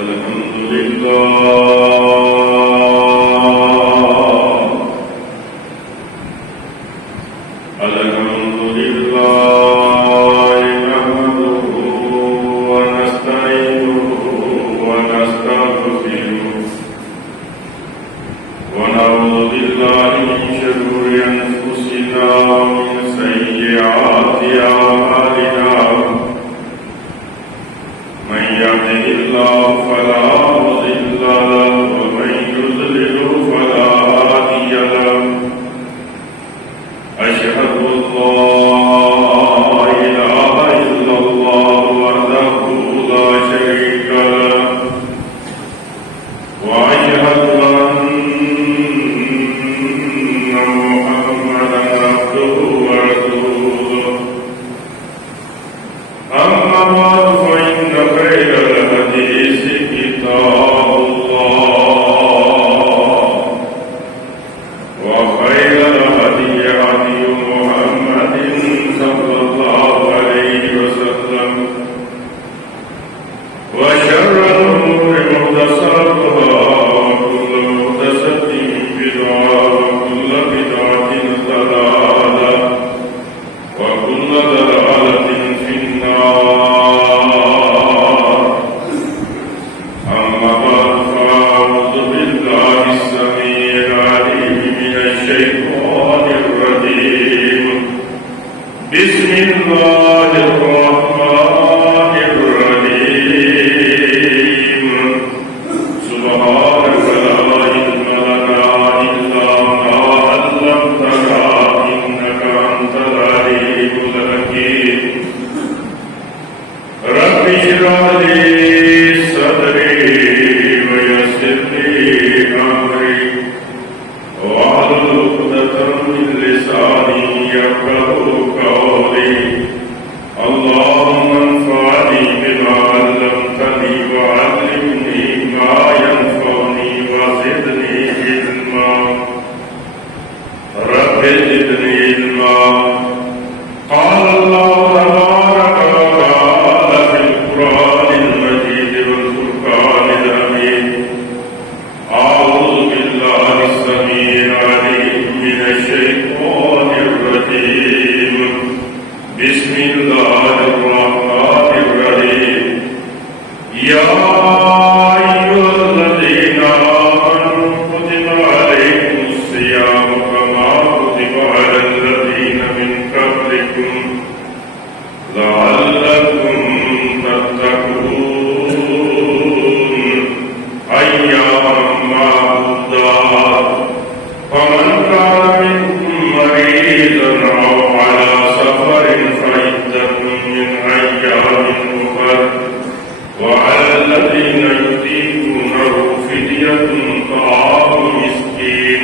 الحمد لله الحمد لله نحمده ونستعينه ونستغفره ونعوذ بالله من شرور أنفسنا ومن سيئات أعمالنا من يهده الله فلا مضل له ومن يضلل فلا هادي له أشهد أن لا إله إلا الله وحده لا شريك له وأشهد أن محمدا عبده ورسوله أما بعد فإن خير الحديث كتاب الله وخير الهدي هدي محمد صلى الله عليه وسلم وشر الأمور محدثاتها وكل محدثة بدعة وكل بدعة ضلالة وكل ضلالة في النار أما بعد فأعوذ بالله السميع العليم من الشيطان الرجيم بسم الله الرحمن الرحيم سبحانك لا علم لنا إلا ما علمتنا إنك أنت العليم الحكيم رب اشرح لي صدري ويسر لي أمري واحلل عقدة من لساني يفقهوا قولي اللهم انفعني بما علمتني وعلمني ما ينفعني وزدني علما رب زدني علما قال الله تبارك وتعالى في القرآن المجيد والفرقان الحميد أعوذ بالله السميع العليم من الشيطان الرجيم بسم الله الرحمن الرحيم يا أيها الذين آمنوا كتب عليكم الصيام كما كتب على الذين من قبلكم لعلكم تتقون أياما معدودات فمن كان منكم مريضا أو على سفر فعدة من أيام أخر وعلى الذين يطيقونه فدية طعام مسكين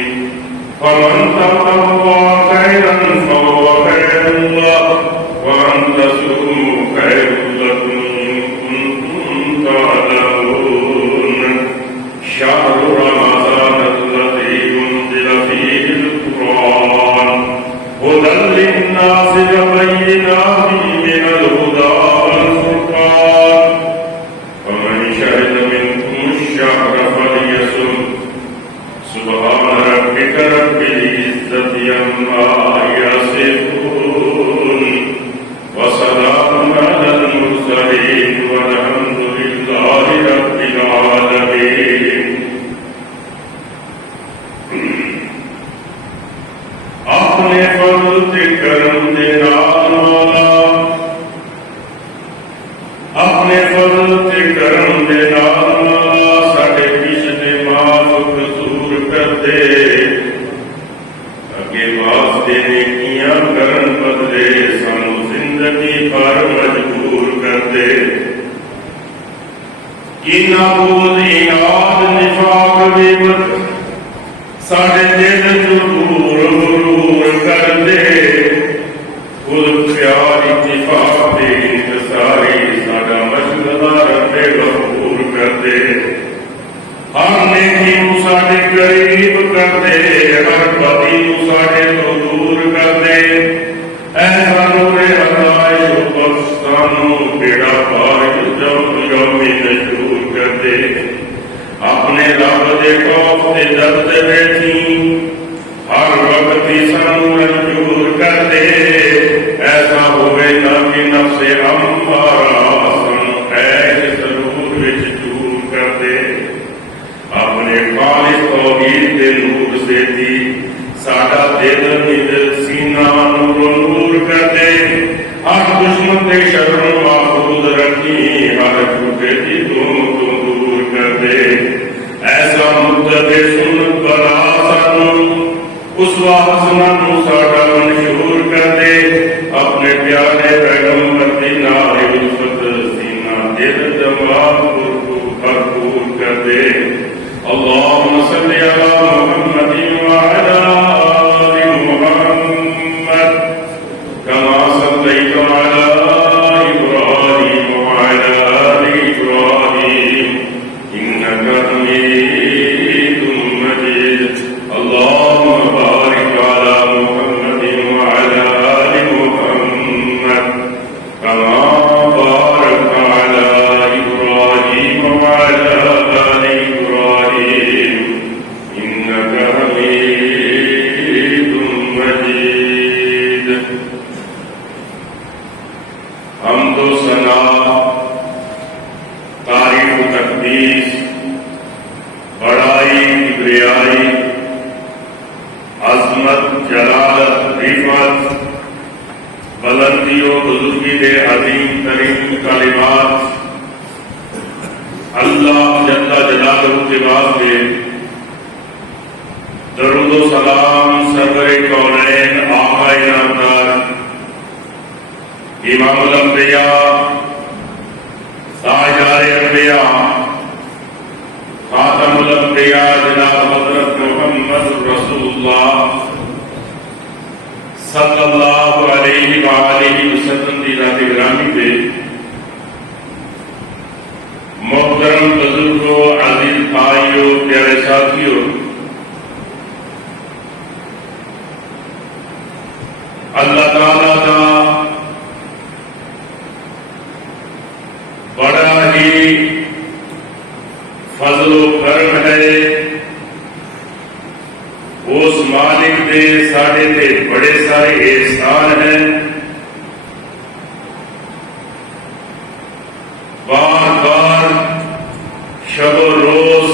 فمن تطوع خيرا فهو خير له وأن تصوموا خير لكم إن كنتم تعلمون شهر رمضان الذي أنزل فيه القرآن هدى للناس وبينات من الهدى والفرقان فمن شهد منكم الشهر فليصم سبحان ربك رب العزة عما يصفون وسلام على المرسلين والحمد لله رب العالمين اپنے فضل تے کرم دے نال مولا اپنے فضل تے کرم دے نال مولا ساڈے پچھلے معاف قصور کر دے اگے واسطے نیکیاں کرن بدلے سانو زندگی پر مجبور کر دے کینا بغض عناد نفاق غیبت ساڈے دل چوں دور کر دے خود پیار اتفاق دے انتصاری ساڈا مشغلہ ربے غفور کر دے ہر نیکی نو ساڈے قریب کر دے ہر بدی نو ساڈے تو دور کر دے اے سانو رے ہدایت بخش سانو بیڑا پار یوم نشور کر دے دے اپنے رب دے خوف تے ڈرتے بیٹھی ہر وقت ہی سانو منظور کر دے ایسا ہوئے تاکہ نفس امارہ سانو ایسے ضرور وچ دور کر دے اپنے خالص توحید دے نور سے دی ساڈا دل سینہ نور کر دے ہر دشمن دے شر محفوظ رکھی ہر جھوٹے دی تو دور کر دے ایسا مدت سنت بنا سانو اسوہ حسنہ نو ساڈا منشور کر دے اپنے پیارے پیغمبر دی نال الفت سینہ دل دماغ بھرپور کر دے اللهم صل على محمد وعلى آل محمد كما صليت على إبراهيم وعلى آل إبراهيم إنك حميد مجيد اللهم بارك على محمد وعلى آل محمد كما باركت على إبراهيم وعلى آل إبراهيم إنك حميد مجيد حمد و ثنا تعریف و تقدیس بڑائی کبریائی عظمت جلالت رفعت بلندی و بزرگی دے عظیم ترین کلمات اللہ جل جلالہ کے واسطے درود و سلام سرور کونین آقا انعامدار امام الانبیاء تاجدار انبیاء خاتم الانبیاء جناب حضرت محمد رسول اللہ صلی اللہ علیہ وآلہ وسلم کی ذات گرامی پہ محترم بزرگوں عزیز بھائیوں پیارے ساتھیوں اللہ تعالیٰ کا بڑا ہی فضل و کرم ہے اس مالک دے ساڑے تے بڑے سارے احسان ہیں بار بار شب و روز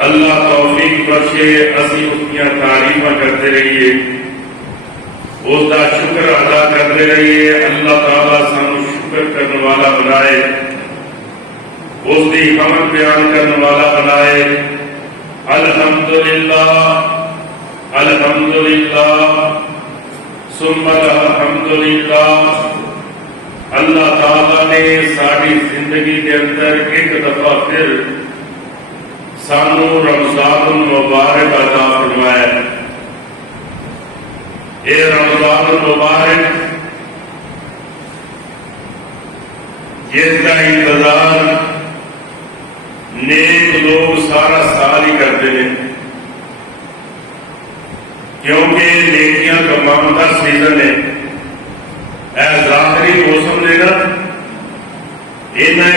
اللہ توفیق بخشے اسی اس کی تعریفاں کرتے رہیے اس کا شکر ادا کرتے رہیے اللہ تعالیٰ سانو شکر کرنے والا بنائے اس کی حمد بیان کرنے والا بنائے الحمدللہ الحمدللہ ثم الحمدللہ اللہ تعالیٰ نے ساری زندگی کے اندر ایک دفعہ پھر سانو رمضان المبارک عطا فرمایا اے رمضان المبارک جس کا انتظار نیک لوگ سارا سال ہی کرتے ہیں کیونکہ نیکیاں کمانے کا سیزن ہے آخری موسم نے نا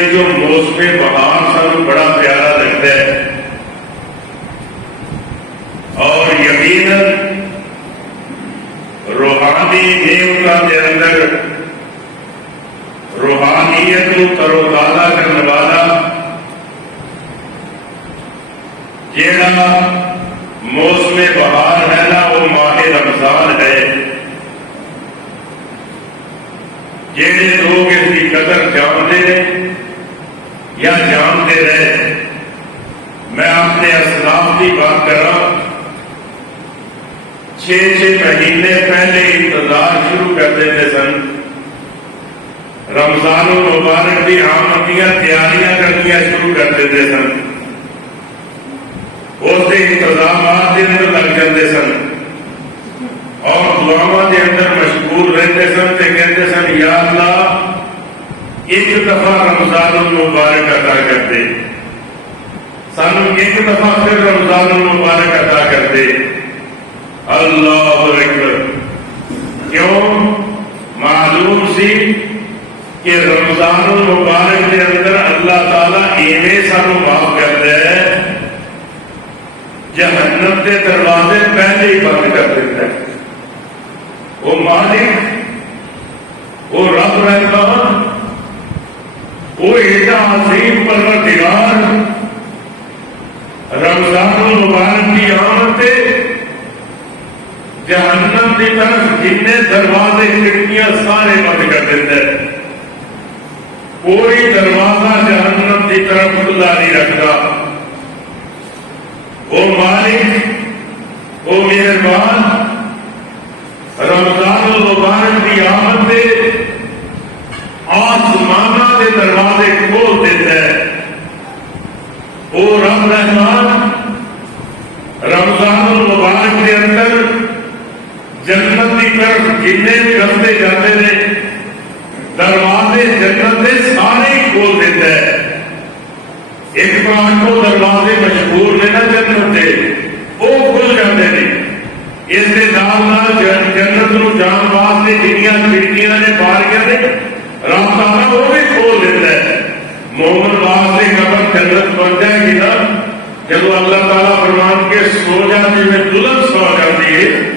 جو موسم بہار سانو بڑا پیارا لگتا ہے اور یقیناً روحانی نعمتوں کے اندر روحانیت کو ترو تازہ کرنے والا جیڑا موسم بہار ہے نا وہ ماہ رمضان ہے جیڑے لوگ اس کی قدر جانتے ہیں یا جانتے رہے میں اپنے اسلاف کی بات کر رہا ہوں 6 مہینے پہلے انتظار شروع کر دیتے سن رمضان المبارک کی آمدیاں تیاریاں کرنی شروع کر دیتے سن اس انتظامات کے اندر لگ جاتے سن اور دعاواں کے اندر مشغول رہتے سن تے کہتے سن یا اللہ ایک دفعہ رمضان المبارک عطا کر دے سانو ایک دفعہ پھر رمضان المبارک عطا کر دے اللہ اکبر کیوں معلوم سی کہ رمضان المبارک کے اندر اللہ تعالیٰ ایویں سانو معاف کرتا ہے، جہنم کے دروازے پہلے ہی بند کر دیتا ہے۔ وہ مالک، وہ رب رحمان، وہ ایڈا عظیم پروردگار، رمضان المبارک کی آمد سے جہنم کی طرف جتنے دروازے کھڑکیاں سارے بند کر دیتا ہے، کوئی دروازہ جہنم کی طرف کھلا نہیں رکھتا۔ وہ مالک، وہ مہربان، رمضان المبارک کی آمد سے آسمانہ کے دروازے کھول دیتا ہے۔ وہ رب رحمان رمضان المبارک کے اندر جنت کی طرف جتنے بھی رستے جاتے ہیں دروازے جنت کے سارے کھول دیتا ہے۔ ایک بار کو دروازے مشہور نے نا جنت کے، وہ کھل جاتے ہیں۔ اس کے نال جنت نو جان واسطے جنیاں کھڑکیاں نے باریاں نے رب تعالیٰ وہ بھی کھول دیتا ہے۔ مومن واسطے قبر جنت بن جائے گی نا، جب اللہ تعالیٰ فرمان کے سو جاتی میں دلہن سو جاتی ہے،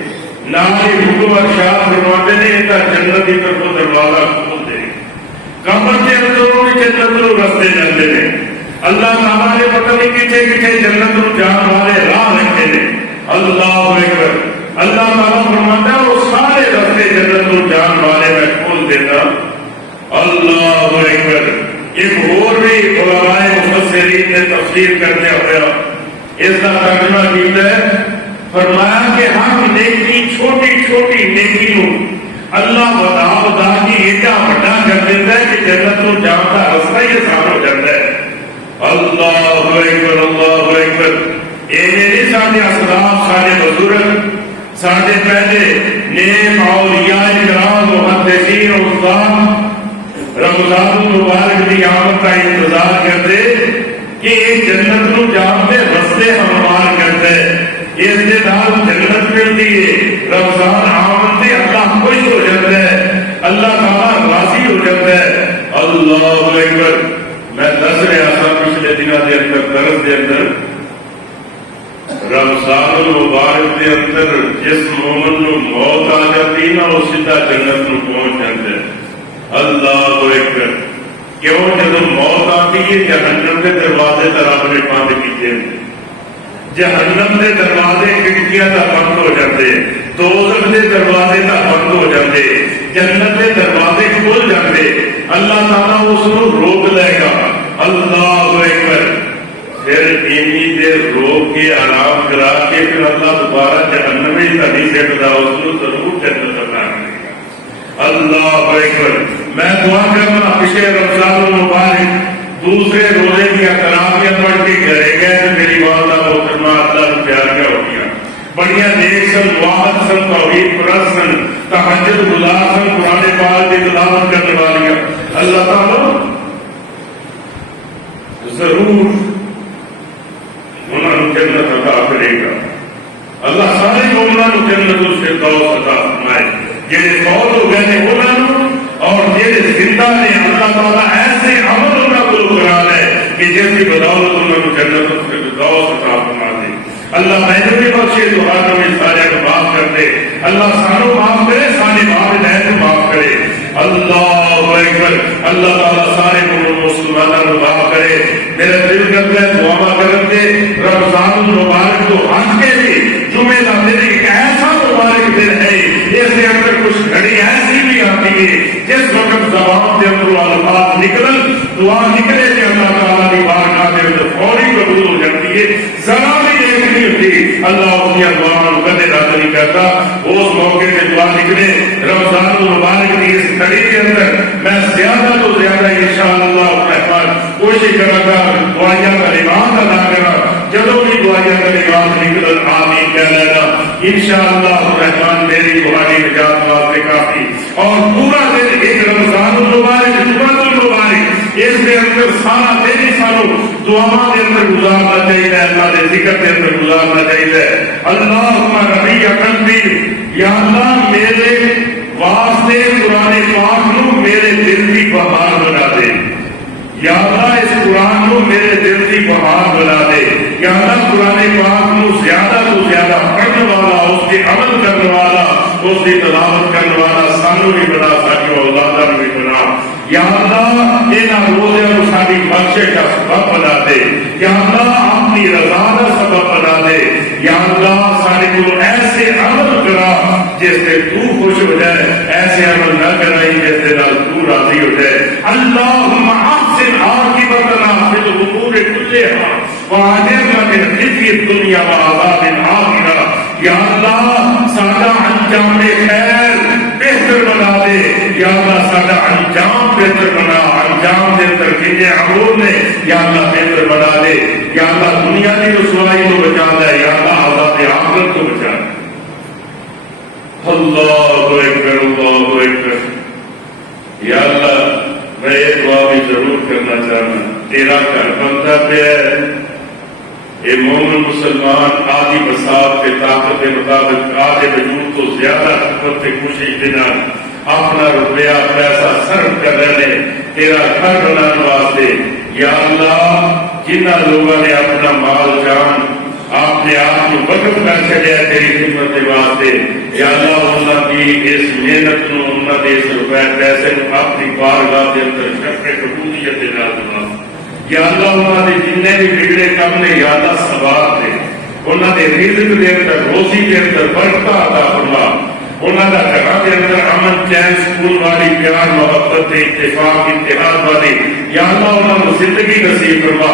نال ہی حکم ارشاد فرماتے ہیں کہ جنت کی طرف دروازہ کھول دے۔ قبر کے اندر بھی جنت نو رستے جاتے ہیں۔ اللہ تعالیٰ نے پتہ نہیں کتنے کتنے جنت نو جان والے راہ رکھے ہیں۔ اللہ اکبر۔ اللہ تعالیٰ فرماتا ہے وہ سارے رستے جنت نو جان والے میں کھول دیتا۔ اللہ اکبر۔ ایک اور بھی علماء مفسرین نے تفسیر کرتے ہوئے اس کا ترجمہ کیا ہے، فرمایا کہ ہم نیکی چھوٹی چھوٹی نیکی نو اللہ بتا کی ایڈا بڑا کر دیتا ہے کہ جنت نو جان کا رستہ ہی آسان ہو جاتا ہے۔ اللہ اکبر، اللہ اکبر۔ یہ نہیں سارے اسلاف، سارے بزرگ، سارے پہلے نیک اولیاء کرام، محدثین اور استاد رمضان المبارک کی آمد کا انتظار کرتے کہ ایک جنت نو جانتے رستے ہموار کرتے، اس کے نال جنت ملتی ہے۔ رمضان آمد سے اللہ خوش ہو جاتا ہے، اللہ تعالیٰ راضی ہو جاتا ہے۔ اللہ اکبر۔ میں دس رہا تھا پچھلے دنوں کے اندر درس کے اندر، رمضان المبارک کے اندر جس مومن نو موت آ جاتی نا وہ سیدھا جنت نو پہنچ جاتا ہے۔ اللہ اکبر۔ کیوں؟ جب موت آتی ہے جہنم کے دروازے رب نے بند کیتے ہیں، جہنم کے دروازے کھڑکیاں تا بند ہو جاتے، دوزخ کے دروازے تا بند ہو جاتے، جنت کے دروازے کھل جاتے۔ اللہ تعالیٰ اس کو روک لے گا۔ اللہ اکبر۔ پھر اتنی دیر روک کے آرام کرا کے پھر اللہ دوبارہ جہنم ہی نہیں سکتا، اس کو ضرور جنت عطا کرے گا۔ اللہ اکبر۔ میں دعا کرنا پچھلے رمضان المبارک دوسرے روزے کی تراویح پڑھ کے گھرے گئے تو میری والدہ محترمہ اللہ نے پیاریاں ہو گیا، بڑیاں نیک سن، واحد سن، توحید پرست سن، تہجد گزار سن، قرآن پاک کی تلاوت کرنے والیاں۔ اللہ تعالیٰ ضرور انہوں نے جنت عطا کرے گا۔ اللہ سارے مومنوں کو جنت الفردوس عطا فرمائے، جنہیں فوت ہو گئے ہیں انہوں اور جنہیں زندہ نے اللہ تعالیٰ ایسے عمل انہوں کو کرا لے کہ جس کی بدولت انہوں کو جنت الفردوس عطا فرما دے۔ اللہ میں بھی بخشے تو ہاتھوں میں سارے کو معاف کر دے۔ اللہ سانو معاف کرے، سارے والدین کو معاف کرے۔ اللہ اکبر۔ اللہ تعالیٰ سارے مسلمانوں کو معاف کرے۔ میرا دل کرتا ہے دعا کرتے رمضان المبارک کو ہنس کے بھی جمعہ کا دن ایک ایسا مبارک دن ہے، اس کے اندر کچھ گھڑی ایسی بھی آتی ہے جس وقت زبان سے اندر الفاظ نکلن، دعا نکلے کہ اللہ تعالیٰ کی بارگاہ میں اندر فوری قبول ہو جاتی ہے، ذرا بھی ایک نہیں ہوتی۔ اللہ اپنی دعا کو کدے رد نہیں کرتا۔ اس موقع پہ دعا نکلے رمضان المبارک کی اس کڑی کے اندر میں زیادہ تو زیادہ انشاءاللہ الرحمن کوشش کرا گا دعائیاں کا لباس ادا کرا، جب بھی دعائیاں کا لباس نکل آمین کہہ لینا انشاءاللہ الرحمن میری تمہاری نجات واسطے کافی۔ اور پورا دن ایک رمضان المبارک، جمعہ المبارک، اس کے اندر سارا دن ہی سانو دعا کے اندر گزارنا چاہیے، اللہ کے ذکر کے اندر گزارنا چاہیے۔ اللہم ربیع قلبی، یا اللہ میرے واسطے قرآن پاک نو میرے دل کی بہار بنا دے۔ یا اللہ اس قرآن کو میرے دل کی بہار بنا دے. یا اللہ قرآن پاک کو زیادہ تو زیادہ پڑھنے والا، اس کے عمل کرنے والا، اس کی تلاوت کرنے والا سانو بھی بنا، ساری اولاداں بھی بنا. یا اللہ انہاں روزیاں نوں ساری بخشش کا سبب بنا دے. یا اللہ اپنی رضا کا سبب بنا دے. یا اللہ سارے کو ایسے عمل کرا جس سے تو خوش ہو جائے، ایسے عمل نہ کرائی جس سے تو راضی ہو جائے. اللہم احسن عاقبتنا فی الامور کلھا واجرنا من خزي الدنيا وعذاب الآخرة. یا اللہ ساڈا انجام خیر بہتر بنا دے. یا اللہ ساڈا انجام بہتر بنا، انجام دے اندر جتنے امور نے یا اللہ بہتر بنا دے. یا اللہ دنیا کی رسوائی تو بچا دے، یا اللہ عذاب آخرت تو بچا دے. اللہ اکبر، اللہ اکبر. یا اللہ میں یہ دعا بھی ضرور کرنا چاہنا، تیرا گھر بنتا پہ اے مومن مسلمان آدھی بساط کے طاقت کے مطابق آدھے وجود تو زیادہ خدمت سے خوشی دینا، اپنا روپیہ پیسہ صرف کر رہے تیرا گھر بنانے واسطے. یا اللہ جنہ لوگوں نے اپنا مال جان اپنے آپ کو وقف کر چڑیا تیری خدمت کے واسطے، یا اللہ انہوں کی اس محنت کو، انہوں نے اس روپے پیسے کو اپنی بارگاہ کے اندر شرف قبولیت کے نال بنا. یا اللہ انہوں نے جننے بھی بگڑے کم نے یا اللہ سوار دے، انہوں نے رزق دے اندر، روزی دے اندر برکت عطا فرما. انہوں نے گھر کے اندر امن چین سکون والی، پیار محبت اتفاق اتحاد والی یا اللہ انہوں نے زندگی نصیب فرما.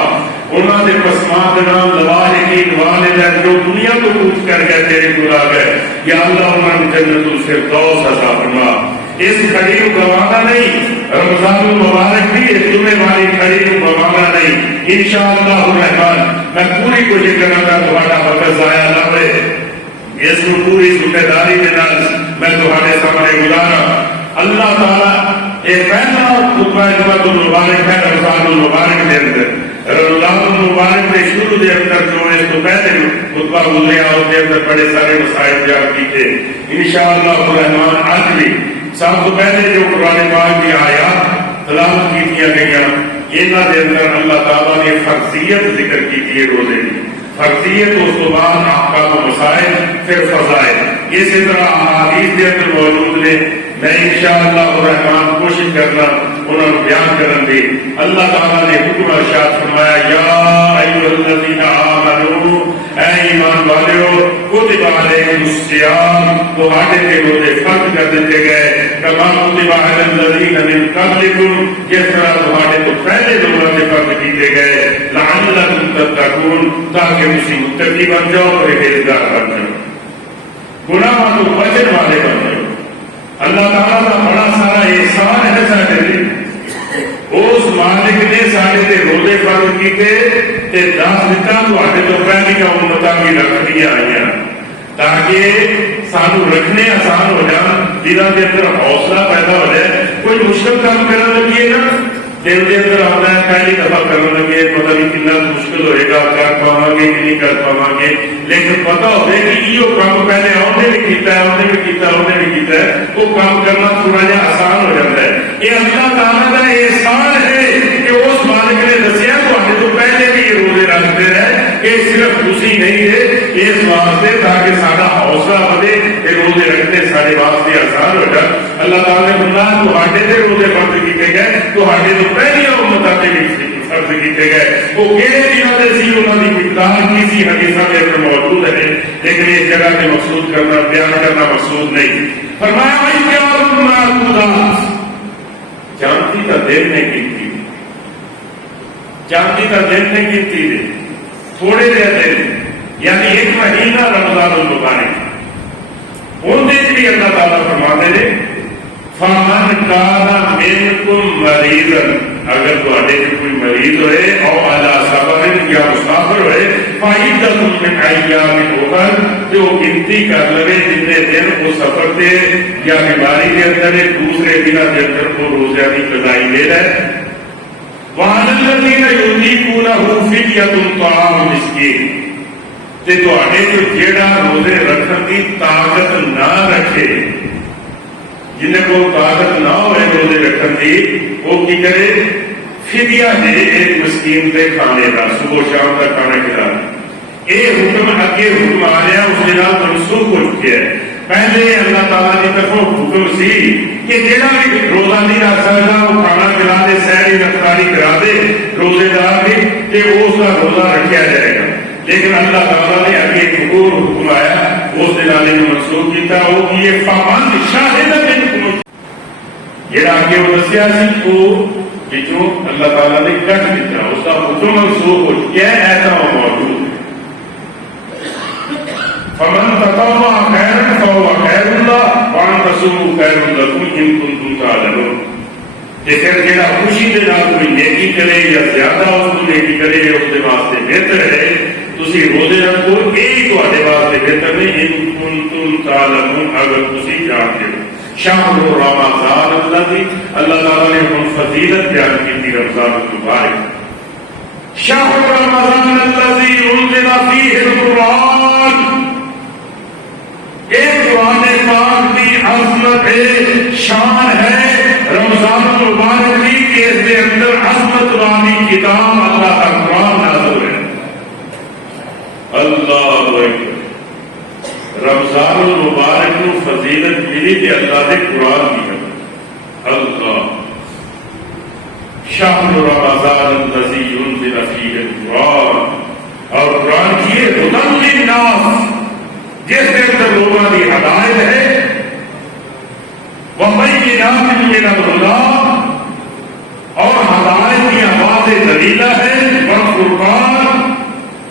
انہوں نے پسماندگان لواحقین والدین جو دنیا کو کوچ کر گئے تیرے کو آ گئے، یا اللہ انہوں نے جنت الفردوس عطا فرما. اس کھڑی کو گوانا نہیں، رمضان المبارک بھی اس جمعے والی کھڑی کو گوانا نہیں. انشاءاللہ الرحمن میں پوری کوشش کروں گا تمہارا وقت ضائع نہ ہوئے. اس کو پوری ذمہ داری کے نال میں تمہارے سامنے گزارا. اللہ تعالیٰ یہ پہلا خطبہ جمعۃ المبارک ہے رمضان المبارک کے اندر. رمضان المبارک کے شروع کے اندر جو اس کو پہلے خطبہ گزریا اس کے اندر بڑے سارے مسائل بیان کیے. انشاءاللہ الرحمن آج بھی سب سے پہلے جو قرآن پاک کی آیات تلاوت کی گئی انہوں کے اندر اللہ تعالیٰ نے فرضیت ذکر کی ہے روزے کی. فرضیت اس کو بعد احکام و مسائل پھر فضائل اسی طرح احادیث کے اندر موجود نے. میں انشاءاللہ الرحمن کوشش کرنا انہوں نے بیان کرن دی. اللہ تعالیٰ نے حکم ارشاد فرمایا یا ایھا الذین آمنوا اے ایمان والو کتب علیکم الصیام تمہارے تے روزے فرض کر دیے گئے کما کتب علی الذین من قبلکم جس طرح تمہارے تو پہلے لوگوں سے فرض کیے گئے لعلکم تتقون تاکہ تم متقی بن جاؤ پرہیزگار بن جاؤ، گناہوں تو بچنے والے بن جاؤ. اللہ تعالیٰ کا بڑا سارا احسان ہے سارے دن. اس مالک نے سارے تے روزے فرض کیتے تے 10 دن تو پہلی کا امتاں بھی رکھ دیا آئی تاکہ سانو رکھنے آسان ہو جان، دلوں کے اندر حوصلہ پیدا ہو جائے. کوئی مشکل کام کرنے لگیے نا دل کے اندر آتا ہے پہلی دفعہ کرنے لگے پتہ نہیں کتنا مشکل ہوئے گا، کر پاواں گے کہ نہیں کر پاواں گے، لیکن پتہ ہوئے کہ یہ کام پہلے انہیں بھی کیتا ہے انہیں بھی کیتا ہے انہیں بھی کیتا ہے، وہ کام کرنا تھوڑا جہا آسان ہو جاتا ہے. یہ اللہ تعالیٰ کا احسان ہے کہ اس مالک نے دسیا تو پہلے بھی یہ روزے رکھتے رہے. یہ صرف خوشی نہیں ہے اس واسطے تاکہ سارا حوصلہ بڑھے کہ روزے رکھنے سارے واسطے آسان ہو جائے. اللہ تعالیٰ نے بندہ تو روزے فرض کیتے گئے تو پہلی امتاں تے بھی فرض کیتے گئے. وہ کہڑے دنوں سے سی انہوں کی مقدار کی سی حدیثاں کے اندر موجود ہے، لیکن اس جگہ پہ مقصود کرنا بیان کرنا مقصود نہیں. فرمایا چاندی کا دن نے کی، چاندی کا دن نے کی تھوڑے دن یعنی ایک مہینہ رمضان المبارک اندر بھی اللہ تعالیٰ فرماتے ہیں فمن کان منکم مریضا اگر تواڈے کوئی مریض ہوئے او علی سفر یا مسافر ہوئے فعدۃ من ایام اخر جو گنتی کر لگے جتنے دن وہ سفر تھے یا بیماری کے اندر دوسرے دنوں کے اندر وہ روزہ کی قضائی لے رہے. وعلی الذین یطیقونہ فدیۃ طعام مسکین تے تواڈے جو جیڑا روزے رکھن کی طاقت نہ رکھے، جنہیں کو طاقت نہ ہوئے روزے رکھن کی، وہ کی کرے فدیہ دے ایک مسکین تے کھانے کا، صبح شام کا کھانا کھلا، یہ حکم اگے حکم آ رہا اس کے نال منسوخ ہو چکے ہیں۔ پہلے اللہ تعالیٰ کی طرفوں حکم سی کہ جہاں بھی روزہ نہیں رکھ سکتا وہ کھانا کھلا دے، سحری رفتاری کرا دے روزے دار کی، کہ اس کا روزہ رکھا جائے گا۔ لیکن اللہ تعالیٰ نے اگے ایک اور حکم آیا اس دلانے کو منسوخ کیا، وہ کہ فمن شہد منکم، جہاں اگے وہ دسیا سی وہ بچوں اللہ تعالیٰ نے کٹ دیا، اس کا حکم منسوخ ہو چکا ہے، ایسا وہ موجود ہے۔ فمن تطوع خيرا فهو خير له وان تصوموا خير لكم ان كنتم تعلمون۔ جیسے جہاں خوشی کے نال کوئی نیکی کرے یا زیادہ اس کو نیکی کرے اس کے واسطے بہتر ہے، تسی روزے رکھو، یہی تہاڈے واسطے بہتر نہیں، ان کنتم تعلمون، اگر تسی جانتے ہو۔ شہر رمضان الذی، اللہ تعالیٰ نے ہم فضیلت بیان کی تھی رمضان المبارک، شہر رمضان الذی انزل فیہ القرآن، ایک قرآن پاک کی عظمت ہے، شان ہے رمضان المبارک کی کہ اس کے اندر عظمت والی کتاب اللہ کا قرآن نازل ہے۔ اللہ اکبر، رمضان المبارک کو فضیلت ملی کہ اللہ نے قرآن کی ہے۔ اللہ، شہر رمضان الذی انزل فیہ القرآن، اور قرآن کی ہدی للناس، جس کے اندر لوگوں کی ہدایت ہے، وَبَيِّنَاتٍ مِّنَ الْهُدىٰ، اور ہدایت کی واضح دلیل ہے، وَالْفُرْقَانِ،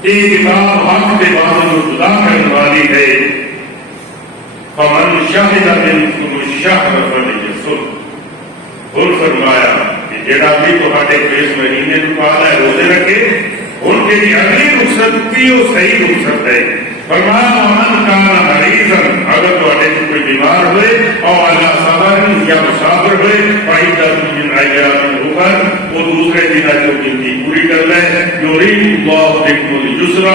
یہ کتاب حق کے واضح و جدا کرنے والی ہے۔ فَمَن شَهِدَ مِنكُمُ الشَّهْرَ فَلْيَصُمْ، اور فرمایا کہ جہاں بھی تہاڈے اس مہینے کو پالا ہے روزے رکھے، ان کے لیے اگلی رخصت کی وہ صحیح رخصت ہے۔ فرمایا من کان مریضا، اگر تہاڈے کوئی بیمار ہوئے اور علی سفر یا مسافر ہوئے، فعدۃ من ایام اخر، وہ دوسرے دن جو گنتی پوری کر لے۔ یرید اللہ بکم اليسر،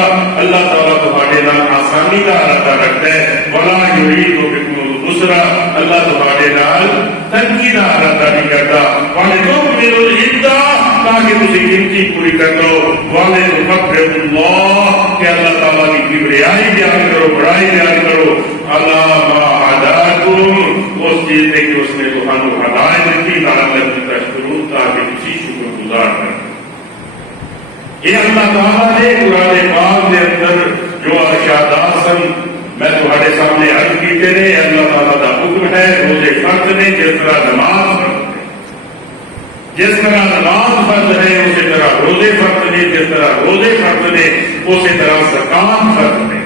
اللہ تعالیٰ تہاڈے نال آسانی کا ارادہ رکھتا ہے، ولا یرید بکم العسر، اللہ تہاڈے نال تنگی کا ارادہ نہیں کرتا۔ وَلِتُكْمِلُوا الْعِدَّةَ، تاکہ تسی گنتی پوری کر لو۔ وَلِتُكَبِّرُوا اللَّهَ، کہ اللہ تعالیٰ کی کبریائی بیان کرو، بڑائی بیان کرو، عَلَىٰ مَا هَدَاكُمْ، اس چیز نے کہ اس نے تمہیں ہدایت دیتی، لَعَلَّكُمْ تَشْكُرُونَ، تاکہ تسی شکر گزار کریں۔ یہ اللہ تعالیٰ نے قرآن پاک کے اندر جو ارشادات سن میں تمہارے سامنے عرض کیتے نے، اللہ تعالیٰ کا حکم ہے، روزے فرض نے، جس طرح نماز فرض ہے، جس طرح نماز فرض ہے اسی طرح روزے فرض نے، جس طرح روزے فرض نے اسی طرح زکات فرض ہے،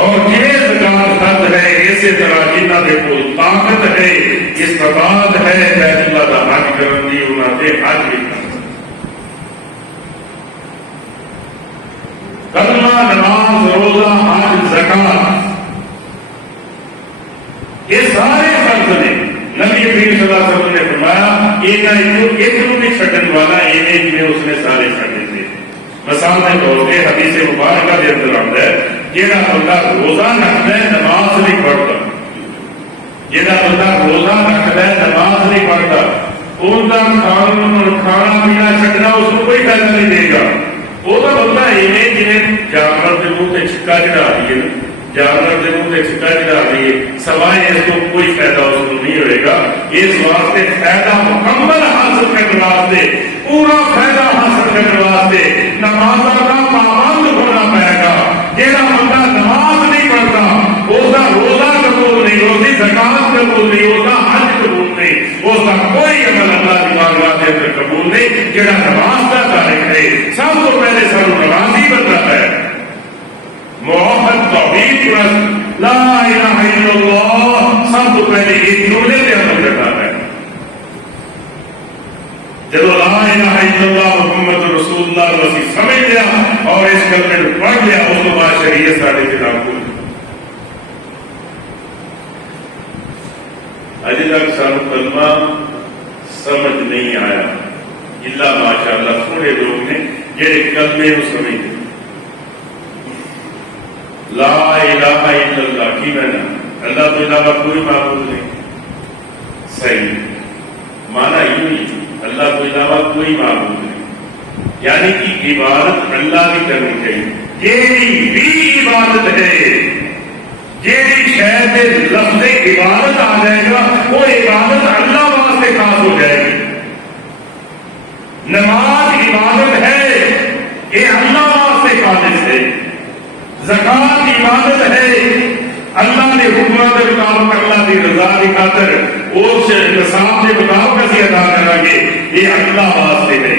اور یہ زکات فرض ہے اسی طرح جنہاں دے کول طاقت ہے، استطاعت ہے بیت اللہ کا حج کرن دی، انہاں تے حج بھی کرنا۔ کلمہ، نماز، روزہ، حج، زکات، یہ سارے فرض نے۔ نبی کریم صلی اللہ علیہ وسلم نے فرمایا ایک بھی چھڈن والا یہ نہیں جنہیں اس نے سارے چھڈے تھے۔ مثال کے طور پہ حدیث مبارکہ کے اندر آتا ہے، جہاں بندہ روزہ رکھتا ہے نماز نہیں پڑھتا، جہاں بندہ روزہ رکھتا ہے نماز نہیں پڑھتا، ان کا کھانا پینا چھڈنا اس کو کوئی فائدہ نہیں دے گا۔ وہ تو بندہ ایویں جنہیں جانور کے منہ سے چھکا چڑھا دیے، جانور کے منہ سے چھکا چڑھا دیے، سوائے اس کو کوئی فائدہ اس کو نہیں ہوئے گا۔ اس واسطے فائدہ مکمل حاصل کرنے واسطے، پورا فائدہ حاصل کرنے واسطے نماز کا پابند ہونا پڑے گا۔ جہاں بندہ نماز نہیں پڑھتا اس کا روزہ قبول نہیں ہوتی، زکات قبول نہیں ہوتا، حج قبول نہیں، اس کا کوئی عمل اللہ کی بارگاہ کے اندر قبول نہیں۔ جہاں نماز کا تاریخ ہے، سب سے پہلے سب نمازی بنتا ہے، محمد توحید پرست لا الہ الا اللہ، سب سے پہلے ایک جملے پہ عمل کرتا ہے۔ جب لا الہ الا اللہ محمد رسول اللہ وسی سمجھ لیا اور اس کلمے کو پڑھ لیا، اس کے بعد شریعت سارے خلاف ہو۔ ابھی تک سانو کلمہ سمجھ نہیں آیا، الا ماشاء اللہ تھوڑے لوگ نے جہے کلمے کو سمجھتے۔ لا الہ الا اللہ کی معنی اللہ تو علاوہ کوئی معبود نہیں، صحیح معنی یوں ہی اللہ اللہ کو علاوہ کوئی معبود نہیں، یعنی کہ عبادت اللہ کی کرنی چاہیے۔ یہ بھی عبادت ہے، جیڑی شاید لفظ عبادت آ جائے گا وہ عبادت اللہ واسطے خاص ہو جائے گی۔ نماز عبادت ہے، یہ اللہ واسطے خالص ہے۔ زکات عبادت ہے، اللہ نے حکمت کے مطابق اللہ کی رضا کی خاطر اس نصاب کے مطابق اسی ادا کریں گے، یہ اللہ واسطے ہے۔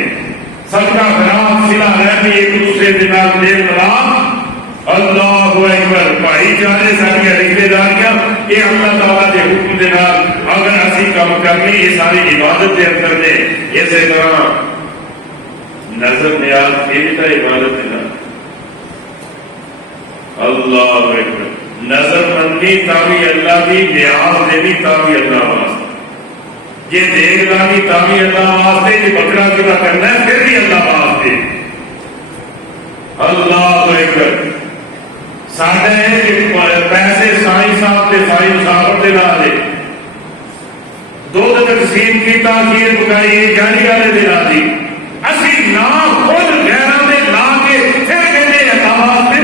صدقہ خیرات صلہ رحمی ایک دوسرے کے نال میل ملاپ، اللہ اکبر، بھائی چارے ساری رشتے داریاں، یہ اللہ تعالیٰ کے حکم کے نال اگر اسی کام کرنی یہ ساری عبادت کے اندر نے۔ اسی طرح نظر نیاز یہ بھی تو عبادت ہے نا، اللہ اکبر، نظر مندی تاوی اللہ کی، نیاز دینی تاوی اللہ واسطے، یہ دیکھنا بھی تاوی اللہ واسطے، یہ بکرا ذبح کرنا ہے پھر بھی اللہ واسطے، اللہ اکبر۔ ساڈے پیسے سائی صاحب تے سائی مسافر دے نال دے، دودھ تقسیم کیتا، کھیر پکائی جاری والے دے نال دی، اسی نہ خود غیراں دے لا کے پھر کہنے اللہ واسطے،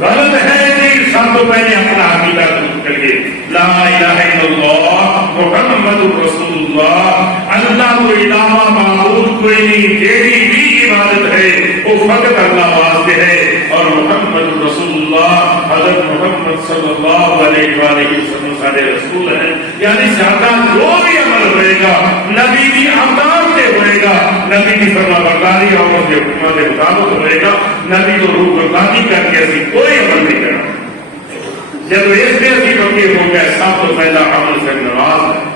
غلط ہے جی۔ سب تو پہلے اپنا عقیدہ درست کریے، لا الہ الا اللہ محمد رسول اللہ، اللہ کو علاوہ معبود کوئی نہیں، تیری بھی عبادت ہے وہ فقط اللہ واسطے ہے، اور محمد رسول اللہ حضرت محمد صلی اللہ علیہ وآلہ وسلم سارے رسول ہیں، یعنی زیادہ جو بھی عمل ہوئے گا نبی کی اطاعت سے ہوئے گا، نبی کی فرما برداری اور اس کے حکمات کے مطابق ہوئے گا، نبی تو روح برداری کر کے اسی کوئی عمل نہیں کرنا۔ جب اس میں اسی بقی ہو گئے، سب تو پہلا عمل سے نماز ہے،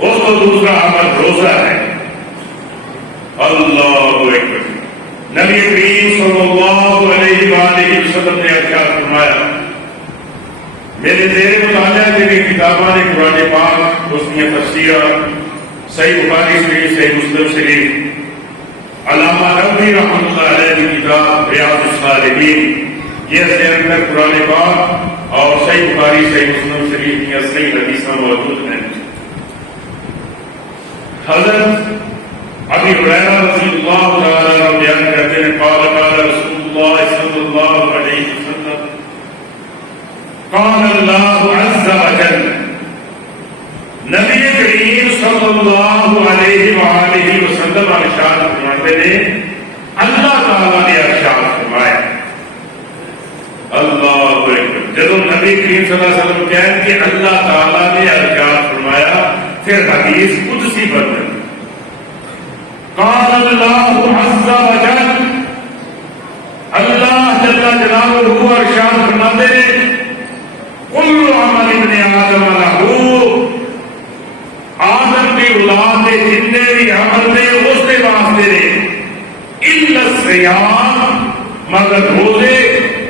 اس کو دوسرا عمل روزہ ہے، اللہ اکبر۔ نبی کریم صلی اللہ علیہ وآلہ وسلم نے ارشاد فرمایا، میرے زیر مطالعہ جنہیں کتاباں نے قرآن پاک، اس کی تفسیر صحیح بخاری شریف، صحیح مسلم شریف، علامہ نووی رحمۃ اللہ علیہ کی کتاب ریاض الصالحین، یہ سے اندر قرآن پاک اور صحیح بخاری، صحیح مسلم شریف کی صحیح حدیثاں موجود ہیں۔ حضرت ابی ہریرہ رضی اللہ تعالی عنہ بیان کرتے ہیں، قال قال رسول اللہ صلی اللہ علیہ وسلم، قال اللہ عز وجل، نبی کریم صلی اللہ علیہ وآلہ وسلم ارشاد فرماتے ہیں، اللہ تعالیٰ نے ارشاد فرمایا، اللہ اکبر۔ جب نبی کریم صلی اللہ علیہ وسلم کہیں کہ اللہ تعالیٰ نے ارشاد فرمایا، پھر حدیث قدسی بن گئی، قال اللہ عز وجل، اللہ جل جلالہ ارشاد فرماتے ہیں، کل عمل ابن آدم لہ، آدم کی اولاد کے جتنے بھی عمل نے اس کے واسطے نے، الا الصیام، مگر روزے،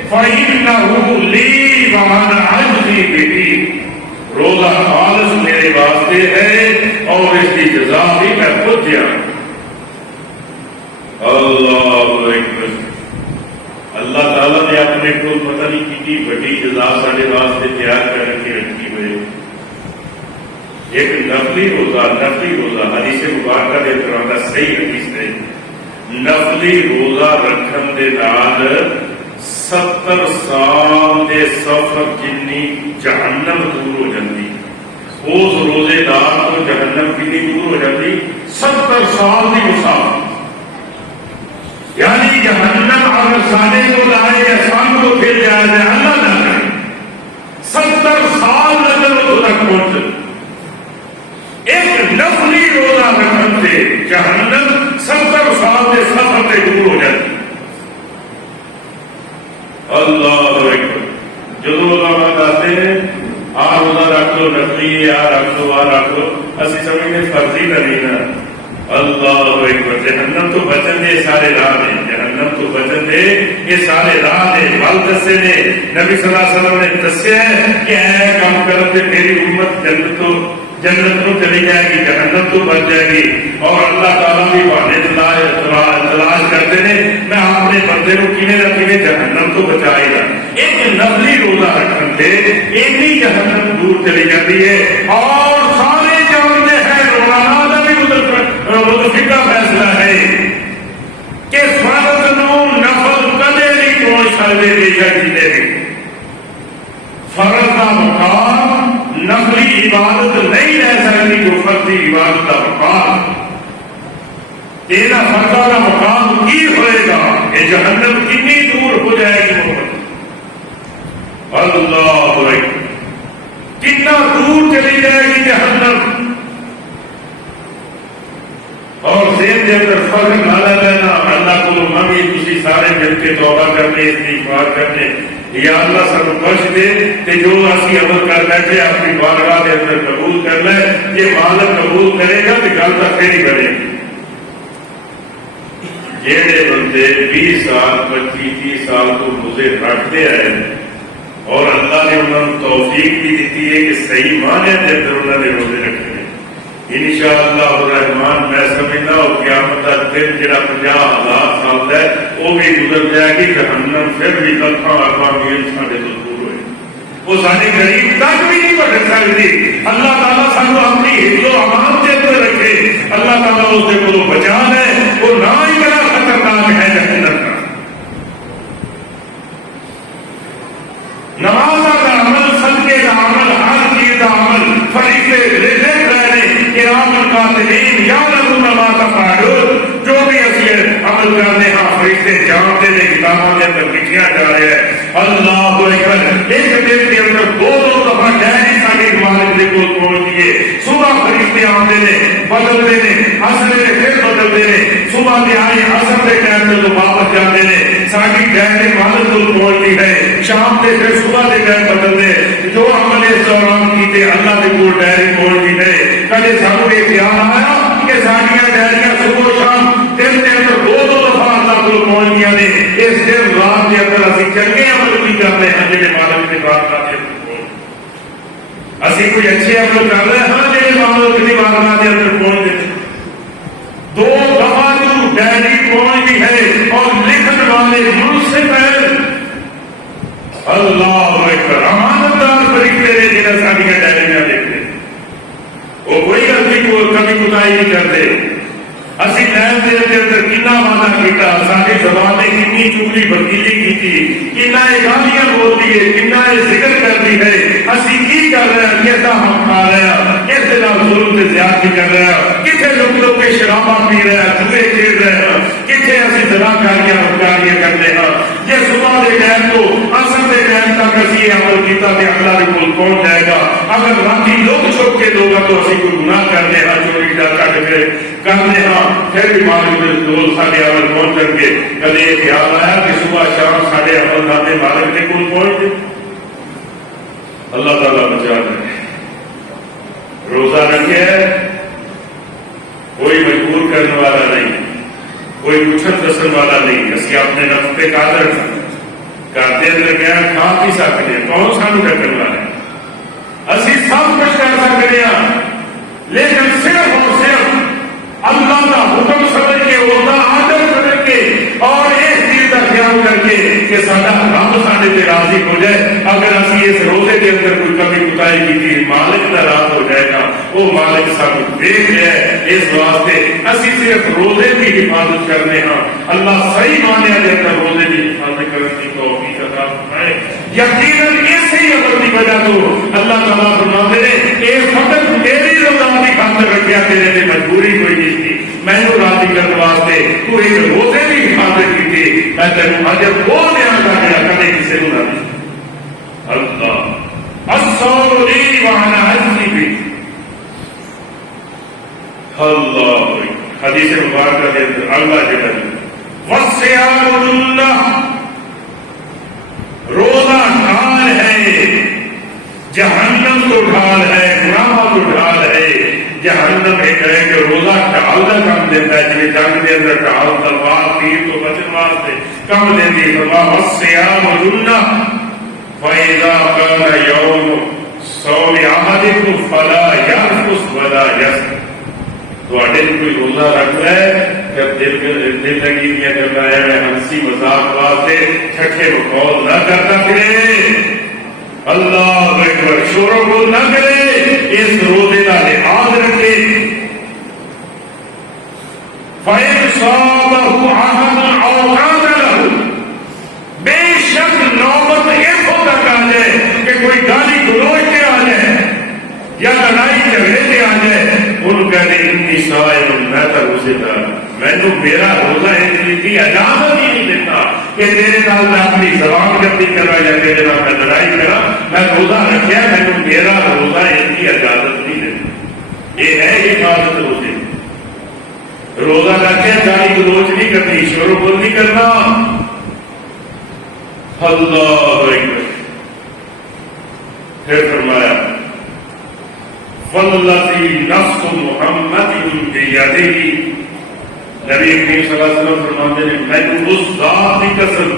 فإنہ لی وأنا أجزی بہ، روزہ خالص میرے واسطے ہے اور اس کی جزا بھی میں خود دیا۔ اللہ اکبر۔ اللہ تعالیٰ نے اپنے کو پتہ نہیں کتنی بڑی جزا سارے واسطے تیار کر کے رکھی ہوئے۔ ایک نفلی روزہ حدیث مبارکہ دے ترانا صحیح حدیث ہے، نفلی روزہ رکھن دے نال 70 سال دے سفر جنی جہنم دور ہو جاتی، اس روزے دار تو جہنم کتنی دور ہو جاتی، 70 سال کی مسافت، یعنی جہنم اگر سانے کو لائے یا سان کو پھر جایا جائے، اللہ نہ کرے، 70 سال لگن تو تک پہنچ۔ ایک نفلی روزہ رکھن سے جہنم 70 سال کے سفر سے دور ہو جاتی۔ اللہ اکبر۔ جو علماء کہتے ہیں آ روزہ رکھ لو، نفلی آ رکھ لو، آ رکھ لو، اسی سمجھنے فرضی نہیں نا۔ اللہ اکبر۔ جہنم تو بچن دے سارے راہ نے، جہنم تو بچن دے یہ سارے راہ نے، بل دسے نے، نبی صلی اللہ علیہ وسلم نے دسیا ہے کہ اے کام کرتے میری امت جنت کو چلی جائے گی، جہنم تو بچ جائے گی، اور اللہ تعالیٰ بھی بہانے تلاش کرتے ہیں میں اپنے بندے کو کیویں نہ کیویں جہنم تو بچائے گا۔ ایک نفلی روزہ رکھن سے ایک جہنم دور چلی جاتی ہے، اور سارے جانتے ہیں روزانہ متفقہ فیصلہ ہے کہ فرض نو نفل کدے نہیں پہنچ سکتے بے شک جیتے بھی فرض کا مقام نفلی عبادت نہیں رہ سکتی جو فرضی عبادت کا مقام تیرا فرضہ کا مقام کی ہوئے گا کہ جہنم کتنی دور ہو جائے گی اللہ اکبر کتنا دور چلی جائے گی جہنم اور ذہن کے اندر فرق ڈالا لینا اللہ کو ہمیں کسی سارے مل کے توبہ کرنے استغفار کرنے یا اللہ سب بخش دے کہ جو اسی عمل کر بیٹھے اپنی بارگاہ کے اندر قبول کر لے یہ مالک قبول کرے گا تو گل تو پھر ہی کرے گی جہے بندے 20 سال 25-30 سال کو روزے رکھتے ہیں اور اللہ نے انہوں نے توفیق بھی دیتی ہے کہ صحیح معنی کے اندر انہوں نے روزے رکھے انشاءاللہ الرحمن میں سمجھتا ہوں قیامت کا دن جڑا 50,000 سال ہے وہ بھی گزر جائے گی جہنم پھر بھی لکھاں ارباں میل ساڈے تو دور ہوئے وہ ساری غریب تک بھی نہیں بڑھ سکتی اللہ تعالیٰ سانو اپنی حفظ و امان کے اندر رکھے اللہ تعالیٰ اس کے کو بچا لے وہ نہ ہی بڑا خطرناک ہے جہنم کا نماز کا عمل صدقے کا عمل ہر چیز کا عمل فرشتے دیکھ رہے ہیں کرام کاتبین یعلمون ما تفعلون جو بھی اسی عمل کرنے ہاں فرشتے جانتے ہیں کتابوں کے اندر لکھیا جا رہا ہے اللہ اکبر ایک دن کے اندر 2 دفعہ ڈائری ساڈے مالک دے کول پہنچ گئی صبح فرشتے آتے ہیں بدلتے ہیں عصر میں پھر بدلتے ہیں صبح کے آئے عصر کے ٹائم میں تو واپس جاتے ہیں ساڈی ڈائری مالک کول پہنچتی ہے شام کے پھر صبح کے ٹائم بدلتے ہیں جو عمل اس دوران کیتے اللہ کے کول ڈائری پہنچتی ہے کدے سانو یہ خیال آیا کہ ساڈیاں ڈائریاں صبح شام دن کے اندر 2 دفعہ اللہ کو پہنچ گیا نے اس دن رات کے اندر اسی چنگے عمل کی کرتے ہیں جڑے مالک کی بات کرتے ہیں اسی کوئی اچھے عمل کر رہے ہیں جڑے مالک کی بات کے اندر پہنچ گئے 2 دفعہ جو ڈائری پہنچی ہے اور لکھن والے منصف ہیں اللہ اکبر امانتدار فرشتے نے جنہیں ساڈیاں ڈائریاں دیکھتے وہ کوئی غلطی کو کبھی کوتاہی نہیں کرتے اسی ٹائم دے اندر کتنا وعدہ کیتا ساری زبان نے کتنی چگلی بردیلی کی تھی کتنا گالیاں بول دیے کتنا ذکر کر دی ہے اسی کی کر رہے ہیں کیسا ہم کھا رہے ہیں کس طرح ظلم سے زیادتی کر رہے ہیں کتنے لوگ کے شرابہ پی رہے ہیں جوئے کھیل رہے ہیں کتنے اسی زناکاریاں بدکاریاں کرتے ہیں یہ صبح کے ٹائم کو عصر کے ٹائم تک اسی عمل کیتا کہ اللہ کے کول پہنچ جائے گا اگر راتی لوگ چھپ کے لوگ تو اسی کو گناہ کرتے ہیں چوری ڈاکہ ڈکے کرتے ہیں پھر بھی مالک کے دول ساڈے عمل پہنچ کر کے کدے یہ خیال آیا کہ صبح شام ساڈے عمل نامے مالک کے کول پہنچ گئے اللہ تعالیٰ بچا رہے روزہ رکھے کوئی مجبور کرنے والا نہیں کوئی پوچھن دسن والا نہیں اسی اپنے نفس پہ قادر کرتے اندر گیا کھا پی سکتے ہیں کون سانو ڈکن والا ہے اسی سب کچھ کر سکتے ہیں لیکن صرف اور صرف اللہ کا حکم سمجھ کے اس کا آدر سمجھ کے اور اس چیز کا خیال کر کے کہ سارا رب ساڈے تے راضی ہو جائے اگر اسی اس روزے کے اندر کوئی کمی کوتاہی کی تھی مالک ناراض ہو جائے گا وہ مالک سانو دیکھ لے اس واسطے اسی صرف روزے کی حفاظت کرنے ہاں اللہ صحیح معنی کے اندر روزے کی حفاظت کرنے کی توفیق عطا فرمائے یقیناً اسی عمل کی وجہ تو اللہ تعالیٰ فرماتے ہیں اس وقت میری رضا کی خاطر رکھیا تیرے تے مجبوری کوئی نہیں تھی میں نے راضی کرنے واسطے تو ایک روزے کی حفاظت کی تھی میں تینوں اجر وہ دیا گا جڑا کدے کسی نوں نہ دتا اللہ الصوم لی وانا اجزی بہ اللہ حدیث مبارکہ کے اندر اللہ جل والصيام جنہ روزہ ڈھال ہے جہنم تو ڈھال ہے گناہ تو ڈھال ہے جہنم ایک ہے کہ روزہ ڈھال کا کام دیتا ہے جی جنگ کے اندر ڈھال تلوار تیر تو بچن واسطے کم دیتی ہے والصيام جنہ فإذا كان يوم صوم أحدكم فلا يرفث ولا يفسق تو اڈے کوئی روزہ رکھ رہا ہے جب دل لگی دیا کرنا ہے ہنسی مذاق واسطے چھٹے مقول نہ کرتا پھرے اللہ اکبر شور و گل نہ کرے اس روزے کا لحاظ رکھے فَإِنْ صَابَهُ عَهَدٌ أَوْ قَاتَلَهُ، بے شک نوبت اتوں تک آ جائے کہ کوئی گالی گلوچ کے آ جائے یا لڑائی جھگڑے کے آ جائے، ان کا انی صائم، میں تو روزے دار، مینوں میرا روزہ اس چیز کی اجازت ہی نہیں دیتا کہ تیرے نال میں اپنی زبان گردی کرا یا تیرے نال میں لڑائی کرا، میں روزہ رکھیا، مینوں میرا روزہ اس کی اجازت نہیں دیتا۔ یہ ہے حفاظت روزے، روزہ رکھے گالی گلوچ نہیں کرنی، شور و غل نہیں کرنا۔ اللہ اکبر۔ پھر فرمایا وَالَّذِي نَفْسُ مُحَمَّدٍ بِيَدِهِ، نبی کریم صلی اللہ علیہ وسلم فرماتے ہیں میں اس ذات کی قسم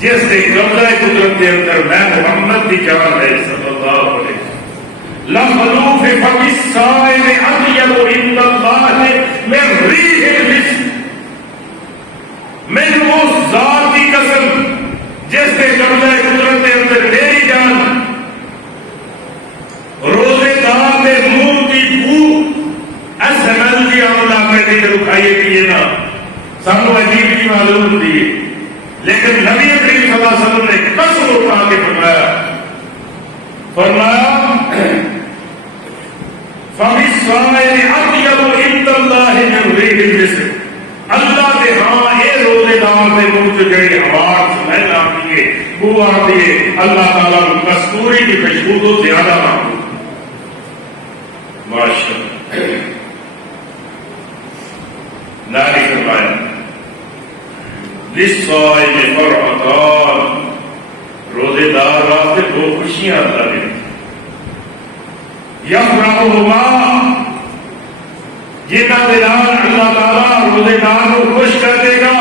جس نے قبضہ قدرت کے اندر میں محمد کی جان ہے صلی اللہ علیہ وسلم، لَخَلُوفِ فَمِ الصَّائِمِ أَطْيَبُ عِندَ اللَّهِ مِنْ رِيحِ الْمِسْكِ، میں اس ذات کی قسم جس نے قبضہ قدرت کے اندر میری جان، روزے دار کے منہ کی بو ایسے مل کی عملہ پیدے کے رکھائیے کیے نا، سانو عجیب کی معلوم ہوتی ہے، لیکن نبی کریم صلی اللہ علیہ وسلم نے قسم اٹھا کے فرمایا فَمِنْ الصَّائِمِ أَطْيَبُ عِندَ اللَّهِ مِنْ رِيحِ الْمِسْكِ، اللہ کے ہاں اے روزے دار کے منہ سے جڑی ہوا سمیل آتی ہے، بو آتی ہے، اللہ تعالیٰ کستوری کی خوشبو تو زیادہ آتی ہے۔ ماشاءاللہ۔ ناری فرمایا لِلصَّائِمِ فَرْحَتَانِ، روزے دار واسطے دو خوشیاں اللہ نے یفرحُهُمَا، جنہ دلال اللہ تعالیٰ روزے دار کو خوش کر دے گا،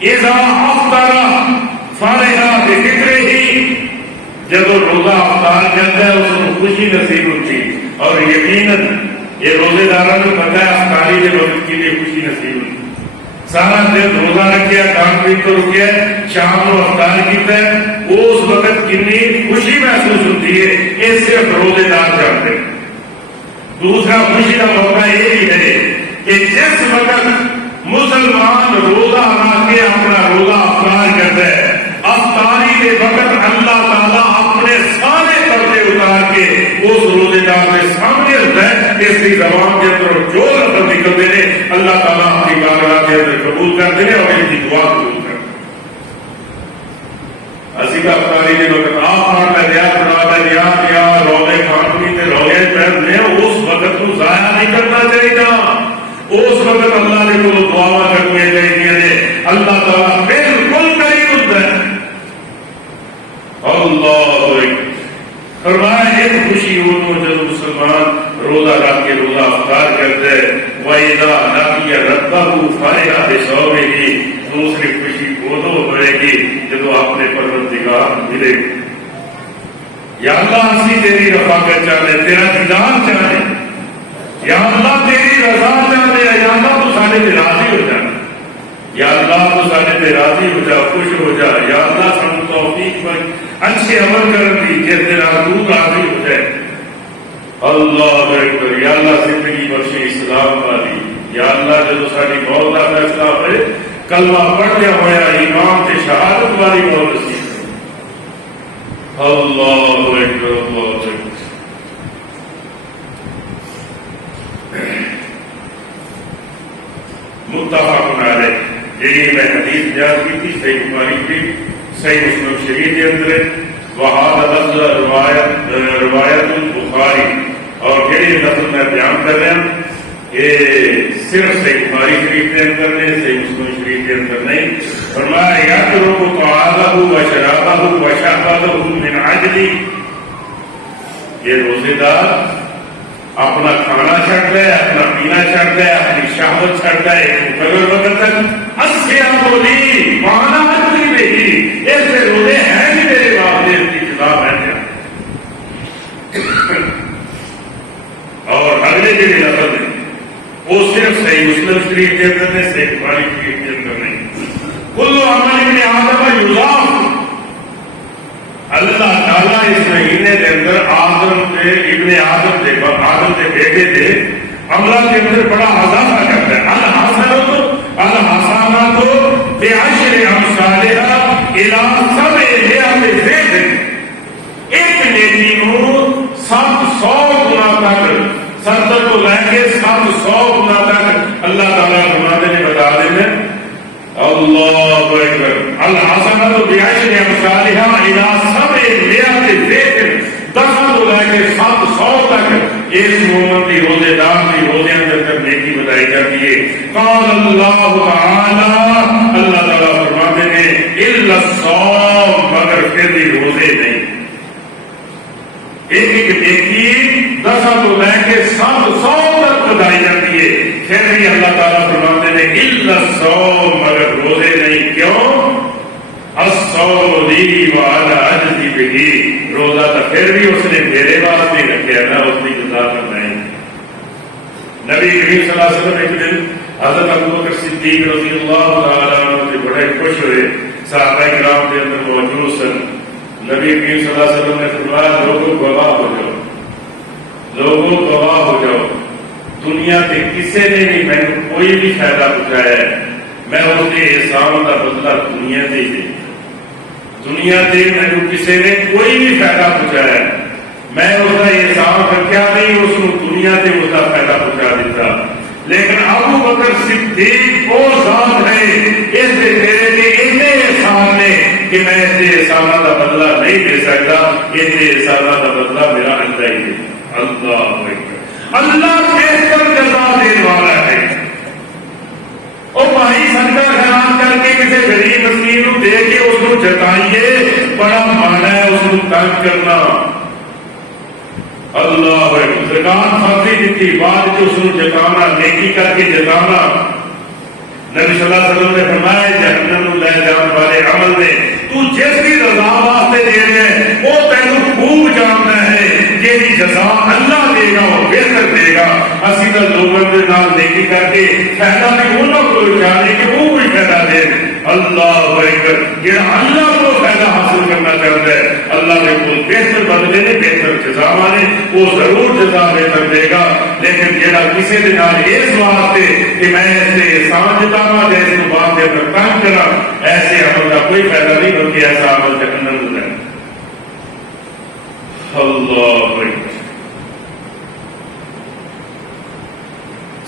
اِذَا أَفْطَرَ فَرِحَ بِفِطْرِهِ، جب وہ روزہ افطار کرتا ہے اس کو خوشی نصیب ہوتی ہے، اور یقیناً یہ روزے داروں کو پتہ ہے افطاری کے وقت کے لیے خوشی نصیب ہوتی ہے، سارا دن روزہ رکھیا، کھان پین تو رکیا، شام کو افطار کیتا ہے، اس وقت کتنی خوشی محسوس ہوتی ہے، یہ صرف روزے دار جانتے ہیں۔ دوسرا خوشی کا موقع یہ بھی ہے کہ جس وقت مسلمان روزہ رکھ کے اپنا روزہ افطار کرتا ہے، افطاری کے وقت اللہ تعالیٰ اپنے سارے پردے اتار کے اس روزے دار کے سامنے ہوتا ہے، اس کی زبان کے اندر جو لفظ نکلتے ہیں اللہ تعالیٰ اپنی بارگاہ کے اندر قبول کرتے ہیں اور ان کی دعا قبول کرتے ہیں۔ اسی کا افطاری کے وقت آپ یا روزے کھانپنی کے روزے پہننے اس وقت کو ضائع نہیں کرنا چاہیے، اس وقت اللہ نے کو دعا کرنے چاہیے، اللہ تعالیٰ بالکل قریب ہوتا ہے۔ اللہ فرمایا ایک خوشی ہو تو جب مسلمان روزہ رکھ کے روزہ افطار کرتے ہیں، وَإِذَا لَقِيَ رَبَّهُ فَرِحَ بِصَوْمِهِ، دوسری خوشی وہ ہوئے گی جب وہ اپنے پروردگار ملے گی۔ یا اللہ اسی تیری رفاقت چاہتے، تیرا دیدار چاہتے، یا اللہ تیری رضا چاہتے، یا اللہ تو سارے پہ راضی ہو جانا، یا اللہ تو سارے پہ راضی ہو جا، خوش ہو جا، یا اللہ سب توفیق پر اچھے عمل کر دی جس دن تو راضی ہو جائے۔ اللہ اکبر۔ یا اللہ زندگی بخشی اسلام والی، یا اللہ جو ساری موت کا فیصلہ ہوئے کلمہ پڑھتے ہوا ایمان سے شہادت والی موت نصیب۔ اللہ اکبر اللہ اکبر۔ متفق علیہ، یہی میں حدیث بیان کی تھی صحیح بخاری کی، صحیح مسلم شریف کے اندر، وہذا لفظ روایت البخاری، اور یہی لفظ میں بیان کر رہا ہوں یہ صرف صحیح بخاری شریف کے اندر نہیں، صحیح مسلم شریف کے اندر نہیں۔ فرمایا یترک طعامہ وشرابہ وشہوتہ من اجلہ، یہ روزے دار اپنا کھانا چھڑتا ہے، اپنا پینا چھڑتا ہے، اپنی شہوت چھڑتا ہے ایک مقرر وقت تک۔ الصیام لی وانا اجری بہ، ایسے روزے ہیں بھی میرے والدین کی کتاب ہے۔ اور اگلے جو لفظ ہے وہ صرف صحیح مسلم شریف کے اندر نہیں، صحیح بخاری شریف کے اندر نہیں۔ کل عمل ابن آدم یضاف، اللہ تعالیٰ اس مہینے کے اندر آدم کے ابن آدم کے بیٹے تھے عملہ کے اندر بڑا اضافہ کرتا ہے۔ اس مومن کی روزے دار کی روزے اندر تک نیکی بتائی جاتی ہے. قال اللہ تعالی، اللہ تعالیٰ فرماتے ہیں الا الصوم، مگر پھر بھی روزے نہیں. ایک ایک نیکی 10 تو لے کے 100 تک بتائی جاتی ہے، پھر بھی اللہ تعالیٰ فرماتے ہیں الا الصوم، مگر روزے نہیں. کیوں؟ الصوم لی وانا اجزی بہ، روزہ تو پھر بھی اس نے میرے واسطے رکھا نا، اس کی جزا کرنا ہے. نبی کریم صلی اللہ علیہ وسلم ایک دن حضرت ابوبکر صدیق رضی اللہ تعالیٰ عنہ سے بڑے خوش ہوئے، صحابہ کرام کے اندر موجود سن. نبی کریم صلی اللہ علیہ وسلم نے فرمایا لوگوں گواہ ہو جاؤ، لوگوں گواہ ہو جاؤ، دنیا کے کسی نے بھی میں کوئی بھی فائدہ پہنچایا ہے، میں اس کے احسان کا بدلہ دنیا سے ہی دے. دنیا سے میں کسی نے کوئی بھی فائدہ پہنچایا ہے، میں اس کا احسان رکھا نہیں، اس کو دنیا سے اس کا فائدہ پہنچا دیتا. لیکن ابو بکر صدیق وہ ذات ہے اس سے میرے لیے اتنے احسان نے کہ میں اس کے احسان کا بدلہ نہیں دے سکتا، اس کے احسان کا بدلہ میرا اللہ ہی دے. اللہ اکبر، اللہ بہتر جزا دینے والا ہے. اور بھائی صدقہ خیرات کر کے کسی غریب مسکین کو دے کے اس کو جتائیے، بڑا مانا ہے اس کو تنگ کرنا. اللہ زکات فرضی دیتی بعد جو اس کو جتانا، نیکی کر کے جتانا. نبی صلی اللہ علیہ وسلم نے فرمایا جہنم لے جان والے عمل میں تو جس کی رضا واسطے دے رہے ہیں وہ تینوں خوب جانتا ہے کہ جزا اللہ دے گا، وہ بہتر دے گا. اسی کا لوگوں کے نال نیکی کر کے فائدہ بھی انہوں کو چاہیے کہ وہ بھی فائدہ دے. اللہ اکبر، جہاں اللہ کو فائدہ حاصل کرنا چاہتا ہے اللہ نے کو بہتر بدلے نے بہتر جزا مانے، وہ ضرور جزا بہتر دے گا. لیکن جہاں کسی کے نال اس واسطے کہ میں اس سے احسان جتانا دے اس کو بات دے کر تنگ کرا، ایسے عمل کا کوئی فائدہ نہیں، بلکہ ایسا عمل جہنم میں جائے. اللہ اکبر.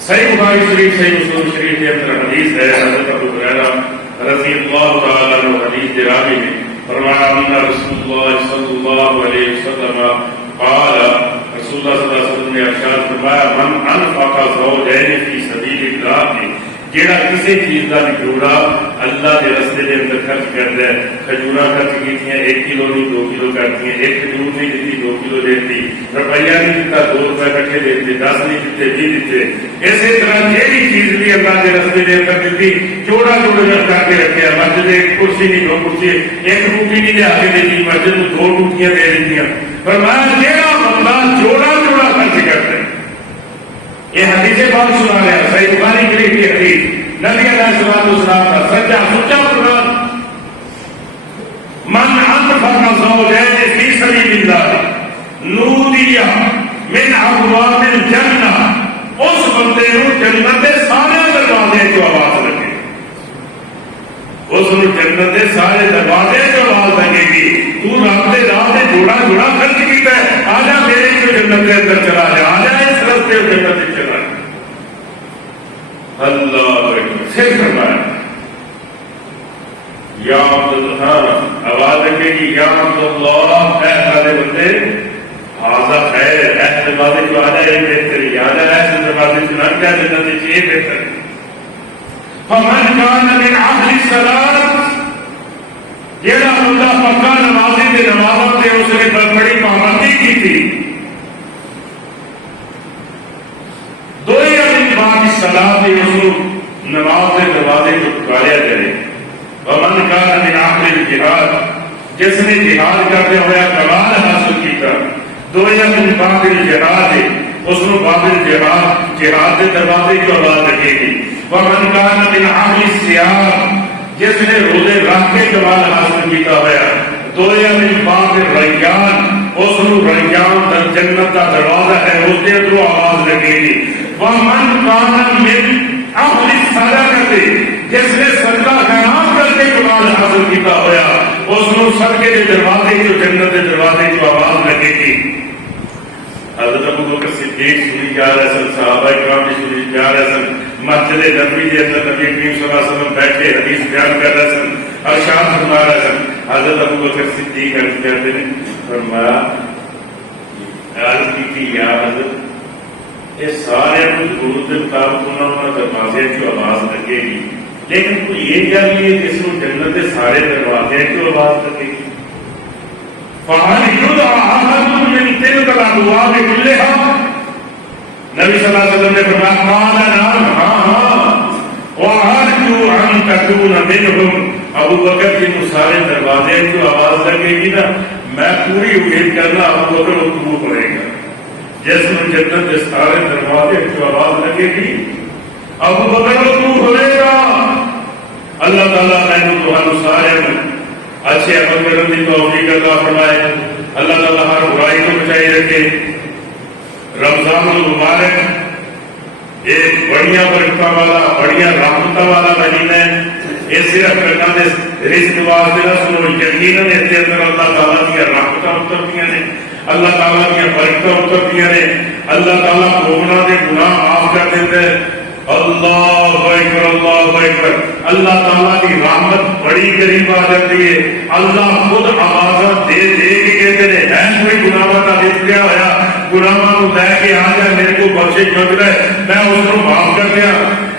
صحیح بخاری شریف، صحیح مسلم شریف کے اندر حدیث ہے، حضرت ابو ہریرہ رضی اللہ تعالیٰ عنہ حدیث راوی میں فرمایا ان رسول اللہ صلی اللہ علیہ وسلم قال، رسول اللہ صلی اللہ علیہ وسلم نے ارشاد فرمایا من انفق زوجین فی سبیل اللہ، جہاں کسی چیز کا جوڑا اللہ کے رستے کے اندر خرچ کرتا ہے. کھجورا خرچ کی 1 کلو نہیں 2 کلو کرتی ہیں، 1 کھجور نہیں دیتی 2 کلو دیتی، روپیہ نہیں دیتا 2 روپے کٹھے دیتے، 10 نہیں دیتے 20 دیتے. اسی طرح جہی چیز بھی اللہ کے رستے کے اندر دیتی جوڑا جوڑا کر کے رکھے. مسجد 1 کرسی نہیں 2 کرسی، 1 ٹوٹی نہیں لیا کے دیتی، مسجد کو 2 ٹوٹیاں دے دیتی. فرمایا جہاں بندہ جوڑا جوڑا خرچ کرتا ہے. یہ حدیث پاک سنا رہا ہے، صحیح بخاری شریف کی حدیث. نبی علیہ الصلوۃ والسلام کا سچا سچا قرآن. من انفق زوجین فی سبیل اللہ نودی من ابواب الجنہ، اس بندے کو جنت کے سارے دروازے جو آواز لگے، اس کو جنت کے سارے دروازے جو آواز لگے گی تو رب کے راہ سے جوڑا جوڑا خرچ کیتا ہے، آ جا میرے کو جنت کے اندر چلا جا، آ جا اس راستے جنت سے چلا جا. اللہ اکبر. پھر فرمایا یا عبداللہ، آواز لگے گی یا عبداللہ، اے سارے بندے حاضر خیر، ایسے دروازے جو آ جائے بہتری، آ جائے ایسے دروازے سے نہ کیا جنت سے یہ بہتر. فمن کان من اہل الصلاۃ، جہاں بندہ پکا نمازی تے نمازوں تے اس نے بڑی پابندی کی تھی، 2 دن بعد صلاۃ اس نماز کے دروازے کو پکاریا جائے. ومن کان من اہل الجہاد، جس نے جہاد کرتے ہوئے کمال حاصل کیتا، 2 دن بعد الجہاد اس کو بعد الجہاد جہاد کے دروازے کی آواز لگے گی. ومن کان من اہل الصیام، جس نے روزے رکھ کے کمال حاصل کیتا ہوا، 2 دن بعد ریان اس کو ریان در جنت کا دروازہ ہے، اس کے اندر آواز لگے گی. ومن کان من اہل الصدقہ، جس نے صدقہ خیرات کر کے کمال حاصل کیتا ہوا، اس کو صدقے کے دروازے جو جنت کے دروازے کی آواز لگے گی. حضرت ابو بکر صدیق سنی جا رہے سن، صحابہ کرام بھی سنی جا رہے سن. مسجد نبوی کے اندر نبی کریم صلی اللہ علیہ وسلم بیٹھے حدیث بیان کر رہے سن، ارشاد فرما رہے سن. حضرت ابو بکر صدیق عرض کرتے ہیں، فرمایا عرض کی تھی یا حضرت یہ سارے ضرورت کے مطابق انہوں دروازے کی آواز لگے گی، لیکن کوئی یہ گل نہیں ہے جس کو جنت کے سارے دروازے کی آواز لگے گی۔ نبی صلی اللہ علیہ وسلم نے فرمایا ابو بکر جن سارے دروازے کی آواز لگے گی نا، میں پوری امید کرنا ابو بکر وہ پڑے گا جس میں جنت کے سارے دروازے کی آواز لگے گی، ابو بکر وہ ہوئے گا۔ اللہ تعالیٰ میں سارے اچھے عمل کرنے کی توفیق عطا فرمائے، اللہ تعالیٰ ہر برائی کو بچائی رکھے۔ رمضان المبارک ایک بڑیا برکتوں والا، بڑیا رحمتوں والا مہینہ ہے۔ یہ صرف رزق واسطے نہ سنو، یقیناً اس کے اندر اللہ تعالیٰ کی رحمتیں اترتی ہیں، اللہ تعالیٰ کی برکتیں اترتی ہیں، اللہ تعالیٰ مومنوں کے گناہ معاف کر دیتے ہیں۔ اللہ اکبر، اللہ اکبر۔ اللہ تعالیٰ کی رحمت بڑی قریب آ جاتی ہے۔ اللہ خود آواز دے دے کے کہتے ہیں ہے کوئی گناہ کا لکھا ہوا گناہ کو لے کے آ جائے، میرے کو بخشش مانگ رہا ہے، میں اس کو معاف کر دیا۔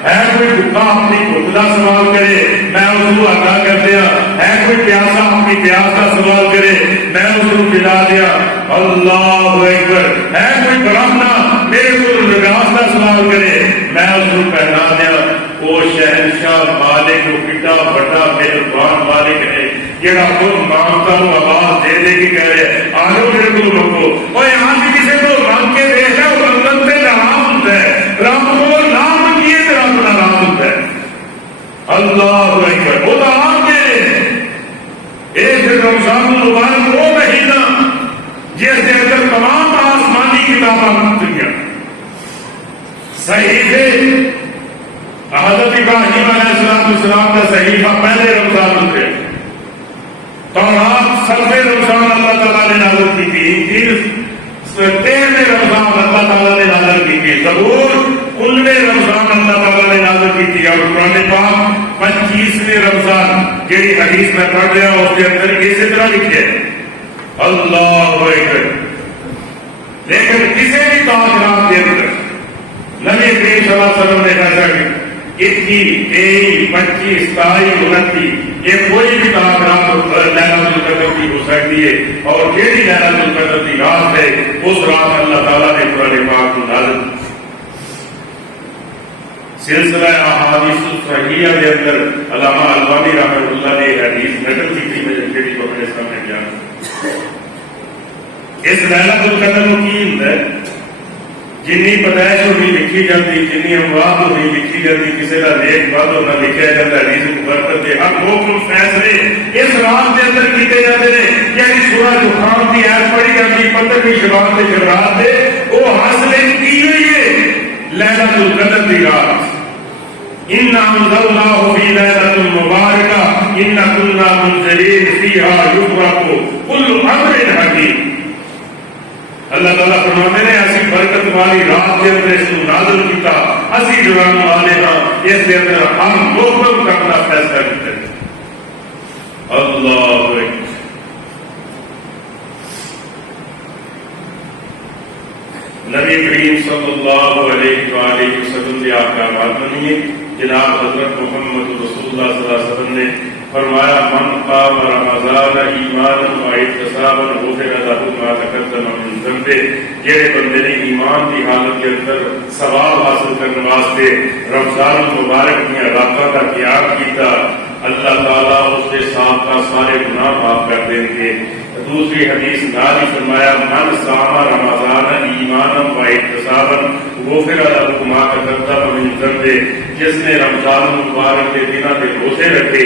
ہے کوئی بھوکا اپنی بھوک کا سوال کرے، میں اس کو عطا کر دیا۔ ہے کوئی پیاسا اپنی پیاس کا سوال کرے، میں اس کو پلا دیا۔ اللہ اکبر۔ ہے کوئی براہنا میرے کو لباس کا سوال کرے، میں اس کو پہنا دیا۔ وہ شہنشاہ مالک وہ کتنا بڑا مہربان مالک ہے، جہاں خود مانگتا ہوں آواز دے دے کے کہہ رہے آ جاؤ میرے کو منگو۔ اور یہاں بھی کسی کو مانگ کے دیکھ رہا وہ لندن سے ناراض ہوتا ہے، رب کو نام کیے تو رب ناراض ہوتا ہے۔ اللہ اکبر۔ وہ تو آپ کے ایک رمضان المبارک وہ مہینہ جس کے اندر تمام آسمانی کتابیں مکتوب صحیفے حضرت ابراہیم علیہ السلام کا صحیفہ پہلے رمضان اترے، تورات سبزے رمضان اللہ تعالیٰ نے نازل کی تھی، انجیل 13ویں رمضان اللہ تعالیٰ نے نازل کی تھی، زبور 19ویں رمضان اللہ تعالیٰ نے نازل کی تھی، اور قرآن پاک 25ویں رمضان جہی حدیث میں پڑھ رہا اس کے اندر اسی طرح لکھے اللہ اکبر۔ لیکن کسی بھی تاجرات کے اندر نبی کریم صلی اللہ علیہ وسلم نے کہا کہ 21، 23، 25، 27، 29 یہ کوئی بھی تعاقرات لیلۃ القدر کی ہو سکتی ہے، اور جیڑی لیلۃ القدر کی رات ہے اس رات اللہ تعالیٰ نے قرآن پاک کو نازل سلسلہ احادیث صحیحہ کے اندر علامہ البانی رحمۃ اللہ نے حدیث نقل کی تھی، میں جیڑی کو اپنے سامنے بیان۔ اس لیلۃ القدر کو کی ہوتا ہے جنی پیدائش ہوئی لکھی جاتی، جنی اموات ہوئی لکھی جاتی، کسی کا نیک بد ہونا لکھا جاتا ہے، حدیث مبارک کے ہر مختلف فیصلے اس رات کے اندر کیتے جاتے ہیں۔ یعنی سورہ دخان کی آیت پڑھی جاتی 15ویں شبان کے جمعرات سے، وہ حاصل کی ہوئی ہے لیلۃ القدر کی رات۔ اِنَّا أَنزَلْنَاهُ فِي لَيْلَةٍ مُبَارَكَةٍ إِنَّا كُنَّا مُنذِرِينَ فِيهَا يُفْرَقُ كُلُّ أَمْرٍ حَكِيمٍ۔ اللہ تعالیٰ فرماتے ہیں ایسی برکت والی رات کے اندر اس کو نازل کیتا، اسی جوان والے ہاں اس کے اندر ہم لوگوں کا اپنا فیصلہ کرتے ہیں۔ اللہ اکبر۔ نبی کریم صلی اللہ علیہ وآلہ وسلم کے احکامات بنیے، جناب حضرت محمد رسول اللہ صلی اللہ علیہ وسلم نے فرمایا من قام رمضان ایمانا و احتسابا غفر له ما تقدم من ذنبه۔ جہے بندے نے ایمان کی حالت کے اندر ثواب حاصل کرنے واسطے رمضان المبارک کی راتوں کا قیام کیتا، اللہ تعالیٰ اس کے ساتھ کا سارے گناہ معاف کر دیں گے۔ دوسری حدیث نال ہی فرمایا من صام رمضان ایمانا و احتسابا غفر له ما تقدم من ذنبه۔ جس نے رمضان المبارک کے دنوں کے روزے رکھے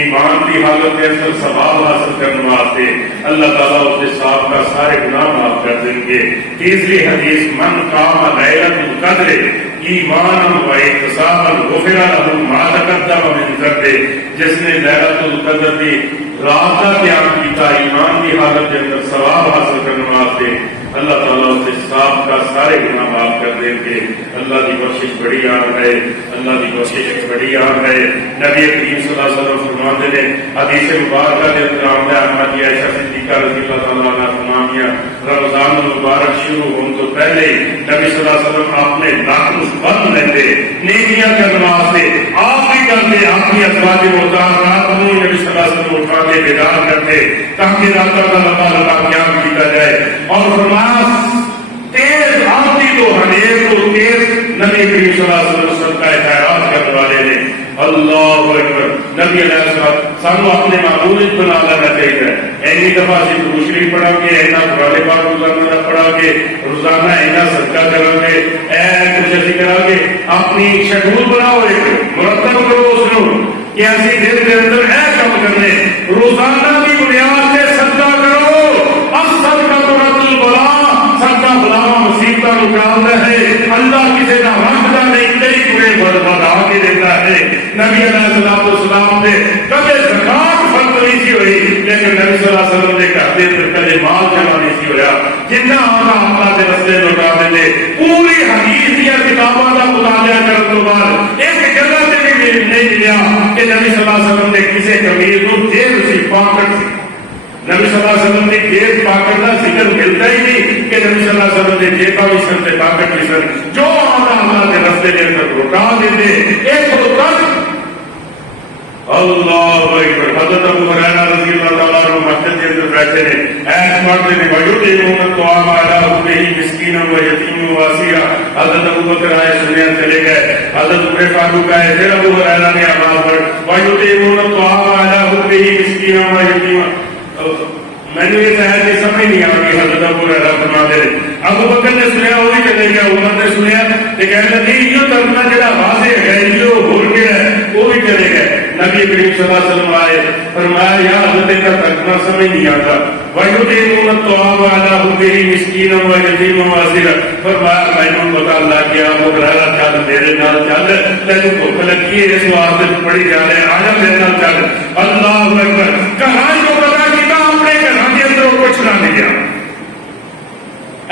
ایمان کی حالت کے اندر ثواب حاصل کرنے واسطے، اللہ تعالیٰ اس کے ساتھ کا سارے گناہ معاف کر دیں گے۔ تیسری حدیث من قام لیلۃ القدر ایمانا و احتسابا غفر له ما تقدم من ذنبه۔ دے. جس نے لیلۃ القدر دی رات کا قیام کیتا ایمان کی حالت کے اندر ثواب حاصل کرنے واسطے اللہ تعالیٰ اس کے صاحب کا سارے گناہ معاف کر دیں گے. اللہ کی بخشش بڑی آن ہے, اللہ کی بخشش بڑی آن ہے. نبی کریم صلی اللہ علیہ وسلم فرماتے ہیں حدیث مبارکہ کے اندر آمدہ احمد عائشہ صدیقہ رضی اللہ تعالیٰ عنہ فرماتی ہیں رمضان المبارک شروع ہونے تو پہلے نبی صلی اللہ علیہ وسلم اپنے ناخن بند لیتے نیکیاں کرنے واسطے آپ بھی کرتے اپنی ازواج مطہرات کو نبی صلی اللہ علیہ وسلم اٹھا کے بیدار کرتے تاکہ رات کا لمبا لمبا قیام کیا جائے. اور فرمایا تیز آتی تو ہنیر تو تیز نبی کریم صلی اللہ علیہ وسلم سب کا خیرات کرنے والے نے. اللہ اکبر. نبی علیہ السلام سانو اپنے معمول بنا لینا چاہیے. اینی دفعہ سے دوسری پڑھا کے اینا قرآن پاک روزانہ پڑھا کے روزانہ اینا صدقہ کرا کے کچھ ایسی کرا کے اپنی شیڈول بناؤ مرتب کرو اس کو کہ ایسی دن کے اندر کام کرنے روزانہ کی بنیاد سے صدقہ کرو. اب صدقہ تو رتل بلا صدقہ بلاوا مصیبتہ نکالتا ہے. اللہ کسی نہ رکھتا نہیں کئی تمہیں بڑھا کے دیتا ہے. نبی علیہ السلام نے کبھی زکات فرض نہیں سی ہوئی لیکن نبی صلی اللہ علیہ وسلم نے کہتے ہیں کبھی مال جمع نہیں سی ہویا جنہ آتا اللہ کے رستے لوٹا دے. پوری حدیث یا کتابوں کا مطالعہ کرنے کے بعد ایک جگہ سے بھی نہیں ملیا کہ نبی صلی اللہ علیہ وسلم نے کسی کمیر کو جیب سی پاکٹ سی. نبی صلی اللہ علیہ وسلم نے جیب پاکٹ کا ذکر ملتا ہی نہیں کہ نبی صلی اللہ علیہ وسلم نے جیبا بھی سن تے پاکٹ بھی سن جو آتا اللہ کے رستے کے اندر لوٹا دیتے. ایک وقت اللہ اکبر. حضرت ابو ہریرہ رضی اللہ تعالیٰ عنہ مسجد کے اندر بیٹھے ہیں ایس پڑھتے ہیں وَيُطْعِمُونَ الطَّعَامَ عَلَىٰ حُبِّهِ مِسْكِينًا وَيَتِيمًا وَأَسِيرًا. حضرت ابو بکر آئے سنیا چلے گئے. حضرت عمر فاروق آئے پھر ابو ہریرہ نے آواز پڑھ وَيُطْعِمُونَ الطَّعَامَ عَلَىٰ حُبِّهِ مِسْكِينًا وَيَتِيمًا. میں نے یہ شاید کی سمجھ نہیں آ گئی. حضرت ابو ہریرہ فرماتے ہیں ابو بکر نے سنیا وہ بھی چلے گیا, عمر نے سنیا کہ کہنے لگے یہ ترجمہ جڑا واضح ہے یہ ہو گیا ہے وہ بھی چلے گئے. نبی کریم صلی اللہ علیہ وسلم آئے فرمایا یا حضرت کا ترجمہ سمجھ نہیں آتا. وَيُطْعِمُونَ الطَّعَامَ عَلَىٰ حُبِّهِ مِسْكِينًا وَيَتِيمًا وَأَسِيرًا. فرمایا میں نے بتا اللہ کیا ابو ہریرہ چل میرے نال چل تینوں بھوک لگی ہے اس واسطے پڑھی جا رہے آجا میرے نال چل. اللہ اکبر. کہاں جو پتا کیتا اپنے گھر کے اندر کچھ نہ لیا.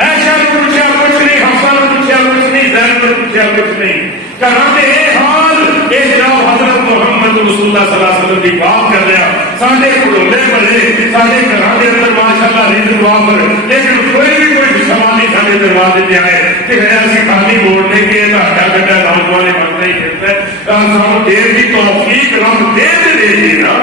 ایشا نے پوچھا کچھ نہیں, حفصہ نے پوچھا کچھ نہیں, زینب نے پوچھا کچھ نہیں. کہاں پہ یہ حال یہ جناب حضرت محمد رسول اللہ صلی اللہ علیہ وسلم کی بات کر رہا سارے کھڑونے بڑے سارے گھر کے اندر ماشاء اللہ رزق وافر لیکن کوئی بھی کوئی سوال نہیں سارے دروازے پہ آئے کہ ایسی خالی بولنے کے ہٹا کٹا نوجوان بنتا ہی پھرتا ہے. سانو دیر کی توفیق رب دے دی نا.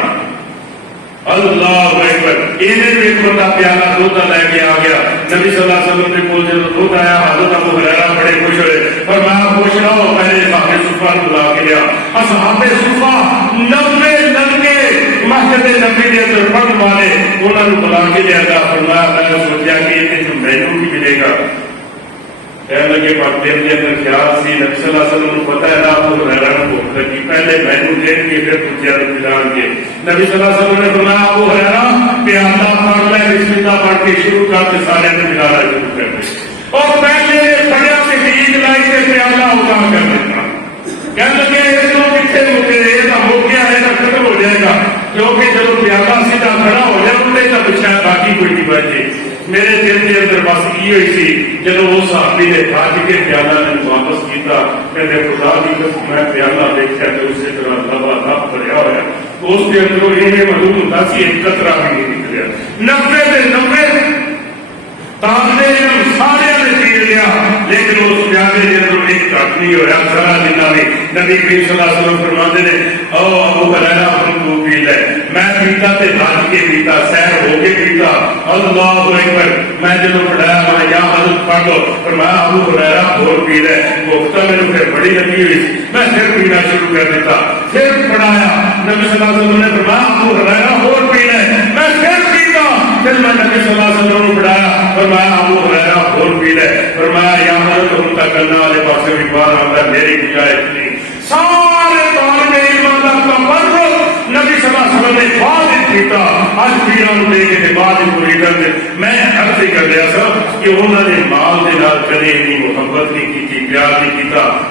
اللہ اکبر. انہیں ایک بندہ پیالہ دودھ لے کے آ گیا. نبی صلی اللہ علیہ وسلم نے بول جب دودھ آیا حضرت ابو ہریرہ بڑے خوش ہوئے فرمایا خوش رہو. پہلے اصحاب صفہ بلا کے لیا. اصحاب صفہ 90 لڑکے مسجد نبی کے اندر پڑھنے والے انہوں نے بلا کے لیا تھا. فرمایا میں نے سوچا کہ یہ مینو بھی ملے گا. کہنے لگے پر دل کے اندر خیال سی نبی صلی اللہ علیہ وسلم کو پتہ ہے ابو ہریرہ کو بھوک لگی پہلے مینو دیں گے پھر پوچھا جان کے. نبی صلی اللہ علیہ وسلم نے فرمایا ابو ہریرہ پیالہ پڑھ لے بسم اللہ پڑھ کے شروع کرتے سارے نے ملانا شروع کر دے اور پہلے پڑھیا سے عید لائی سے پیالہ اٹھا کر دیتا. کہنے لگے اس کو پیچھے مکے یہ ہو گیا ہے نہ ختم ہو جائے گا کیونکہ جب پیالہ سیدھا کھڑا ہو جائے انہیں تو شاید باقی کوئی نہیں بچے. میرے دل کے اندر بس یہ ہوئی سی جب وہ صحابی نے کھاج کے پیالہ نے واپس کیتا کہتے خدا کی قسم میں پیالہ دیکھا تو اس سے طرح لبا لب بھریا ہوا اس کے اندر یہ معلوم ہوتا سی ایک قطرہ بھی نہیں نکلیا. 90 تاننے سارے نے پی لیا لیکن اس پیالے کے اندر ایک کٹ نہیں ہوا ذرا جتنا بھی. نبی کریم صلی اللہ علیہ وسلم فرماتے ہیں او ابو ہریرہ ہم کو پی لے. میں پیتا تے بھاج کے پیتا سیر ہو کے پیتا. اللہ اکبر. میں جب پڑھایا میں یا حضرت پڑھ لو فرمایا ابو ہریرہ اور پی لے. وقتا میرے پھر بڑی لگی ہوئی میں پھر پینا شروع کر دیتا. پھر پڑھایا نبی صلی اللہ علیہ وسلم نے فرمایا ابو ہریرہ اور پی لے. میں پھر پیتا. پھر میں نبی صلی اللہ علیہ وسلم نے پڑھایا فرمایا ابو ہریرہ اور پی لے. فرمایا یا حضرت ہم تک کرنے والے پاسے بھی بار آتا میری گنجائش نہیں. سارے طالب علم کا نبی صلی اللہ علیہ وسلم نے بعد پیتا ਅੱਜ ਵੀ ਉਹਨਾਂ ਦੇ ਕੇ ਬਾਅਦ ਪੂਰੀ ਕਰਦੇ ਮੈਂ ਅਰਥ ਹੀ ਕਰ ਰਿਹਾ ਸੀ ਕਿ ਉਹਨਾਂ ਦੇ ਮਾਲ ਦੇ ਨਾਲ ਕਦੇ ਨਹੀਂ ਮੁਹੱਬਤ ਨਹੀਂ ਕੀਤੀ, ਪਿਆਰ ਨਹੀਂ ਕੀਤਾ।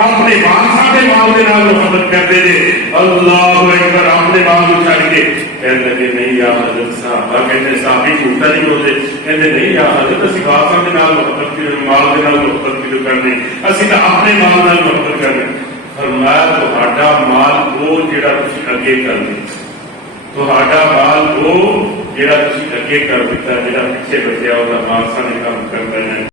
ਆਪਣੇ ਬਾਦਸ਼ਾਹ ਦੇ ਮਾਲ ਦੇ ਨਾਲ ਮੁਹੱਬਤ ਕਰਦੇ ਜੇ। ਅੱਲਾਹੁ ਅਕਬਰ, ਆਪਣੇ ਮਾਲ ਨੂੰ ਛੱਡ ਕੇ ਕਹਿੰਦੇ ਕਿ ਨਹੀਂ ਯਾ ਹਜ਼ਰਤ ਸਾਹਬਾ, ਕਹਿੰਦੇ ਸਾਹਬੀ ਝੂਠਾ ਨਹੀਂ ਬੋਲਦੇ, ਕਹਿੰਦੇ ਨਹੀਂ ਯਾ ਹਜ਼ਰਤ ਅਸੀਂ ਬਾਦਸ਼ਾਹ ਦੇ ਨਾਲ ਮੁਹੱਬਤ ਮਾਲ ਦੇ ਨਾਲ ਮੁਹੱਬਤ ਕਿਉਂ ਕਰਨੀ, ਅਸੀਂ ਤਾਂ ਆਪਣੇ ਮਾਲ ਨਾਲ ਮੁਹੱਬਤ ਕਰਨੀ। ਫਰਮਾਇਆ ਤੁਹਾਡਾ ਮਾਲ ਉਹ ਜਿਹੜਾ ਤੁਸੀਂ ਅੱਗੇ ਕਰਦੇ, ਤੁਹਾਡਾ ਮਾਲ ਉਹ ਜਿਹੜਾ ਤੁਸੀਂ ਅੱਗੇ ਕਰ ਦਿੱਤਾ, ਜਿਹੜਾ ਪਿੱਛੇ ਬਚਿਆ ਉਹਦਾ ਬਾਦਸ਼ਾਹ ਨੇ ਕੰਮ ਕਰਦਾ ਹੈ।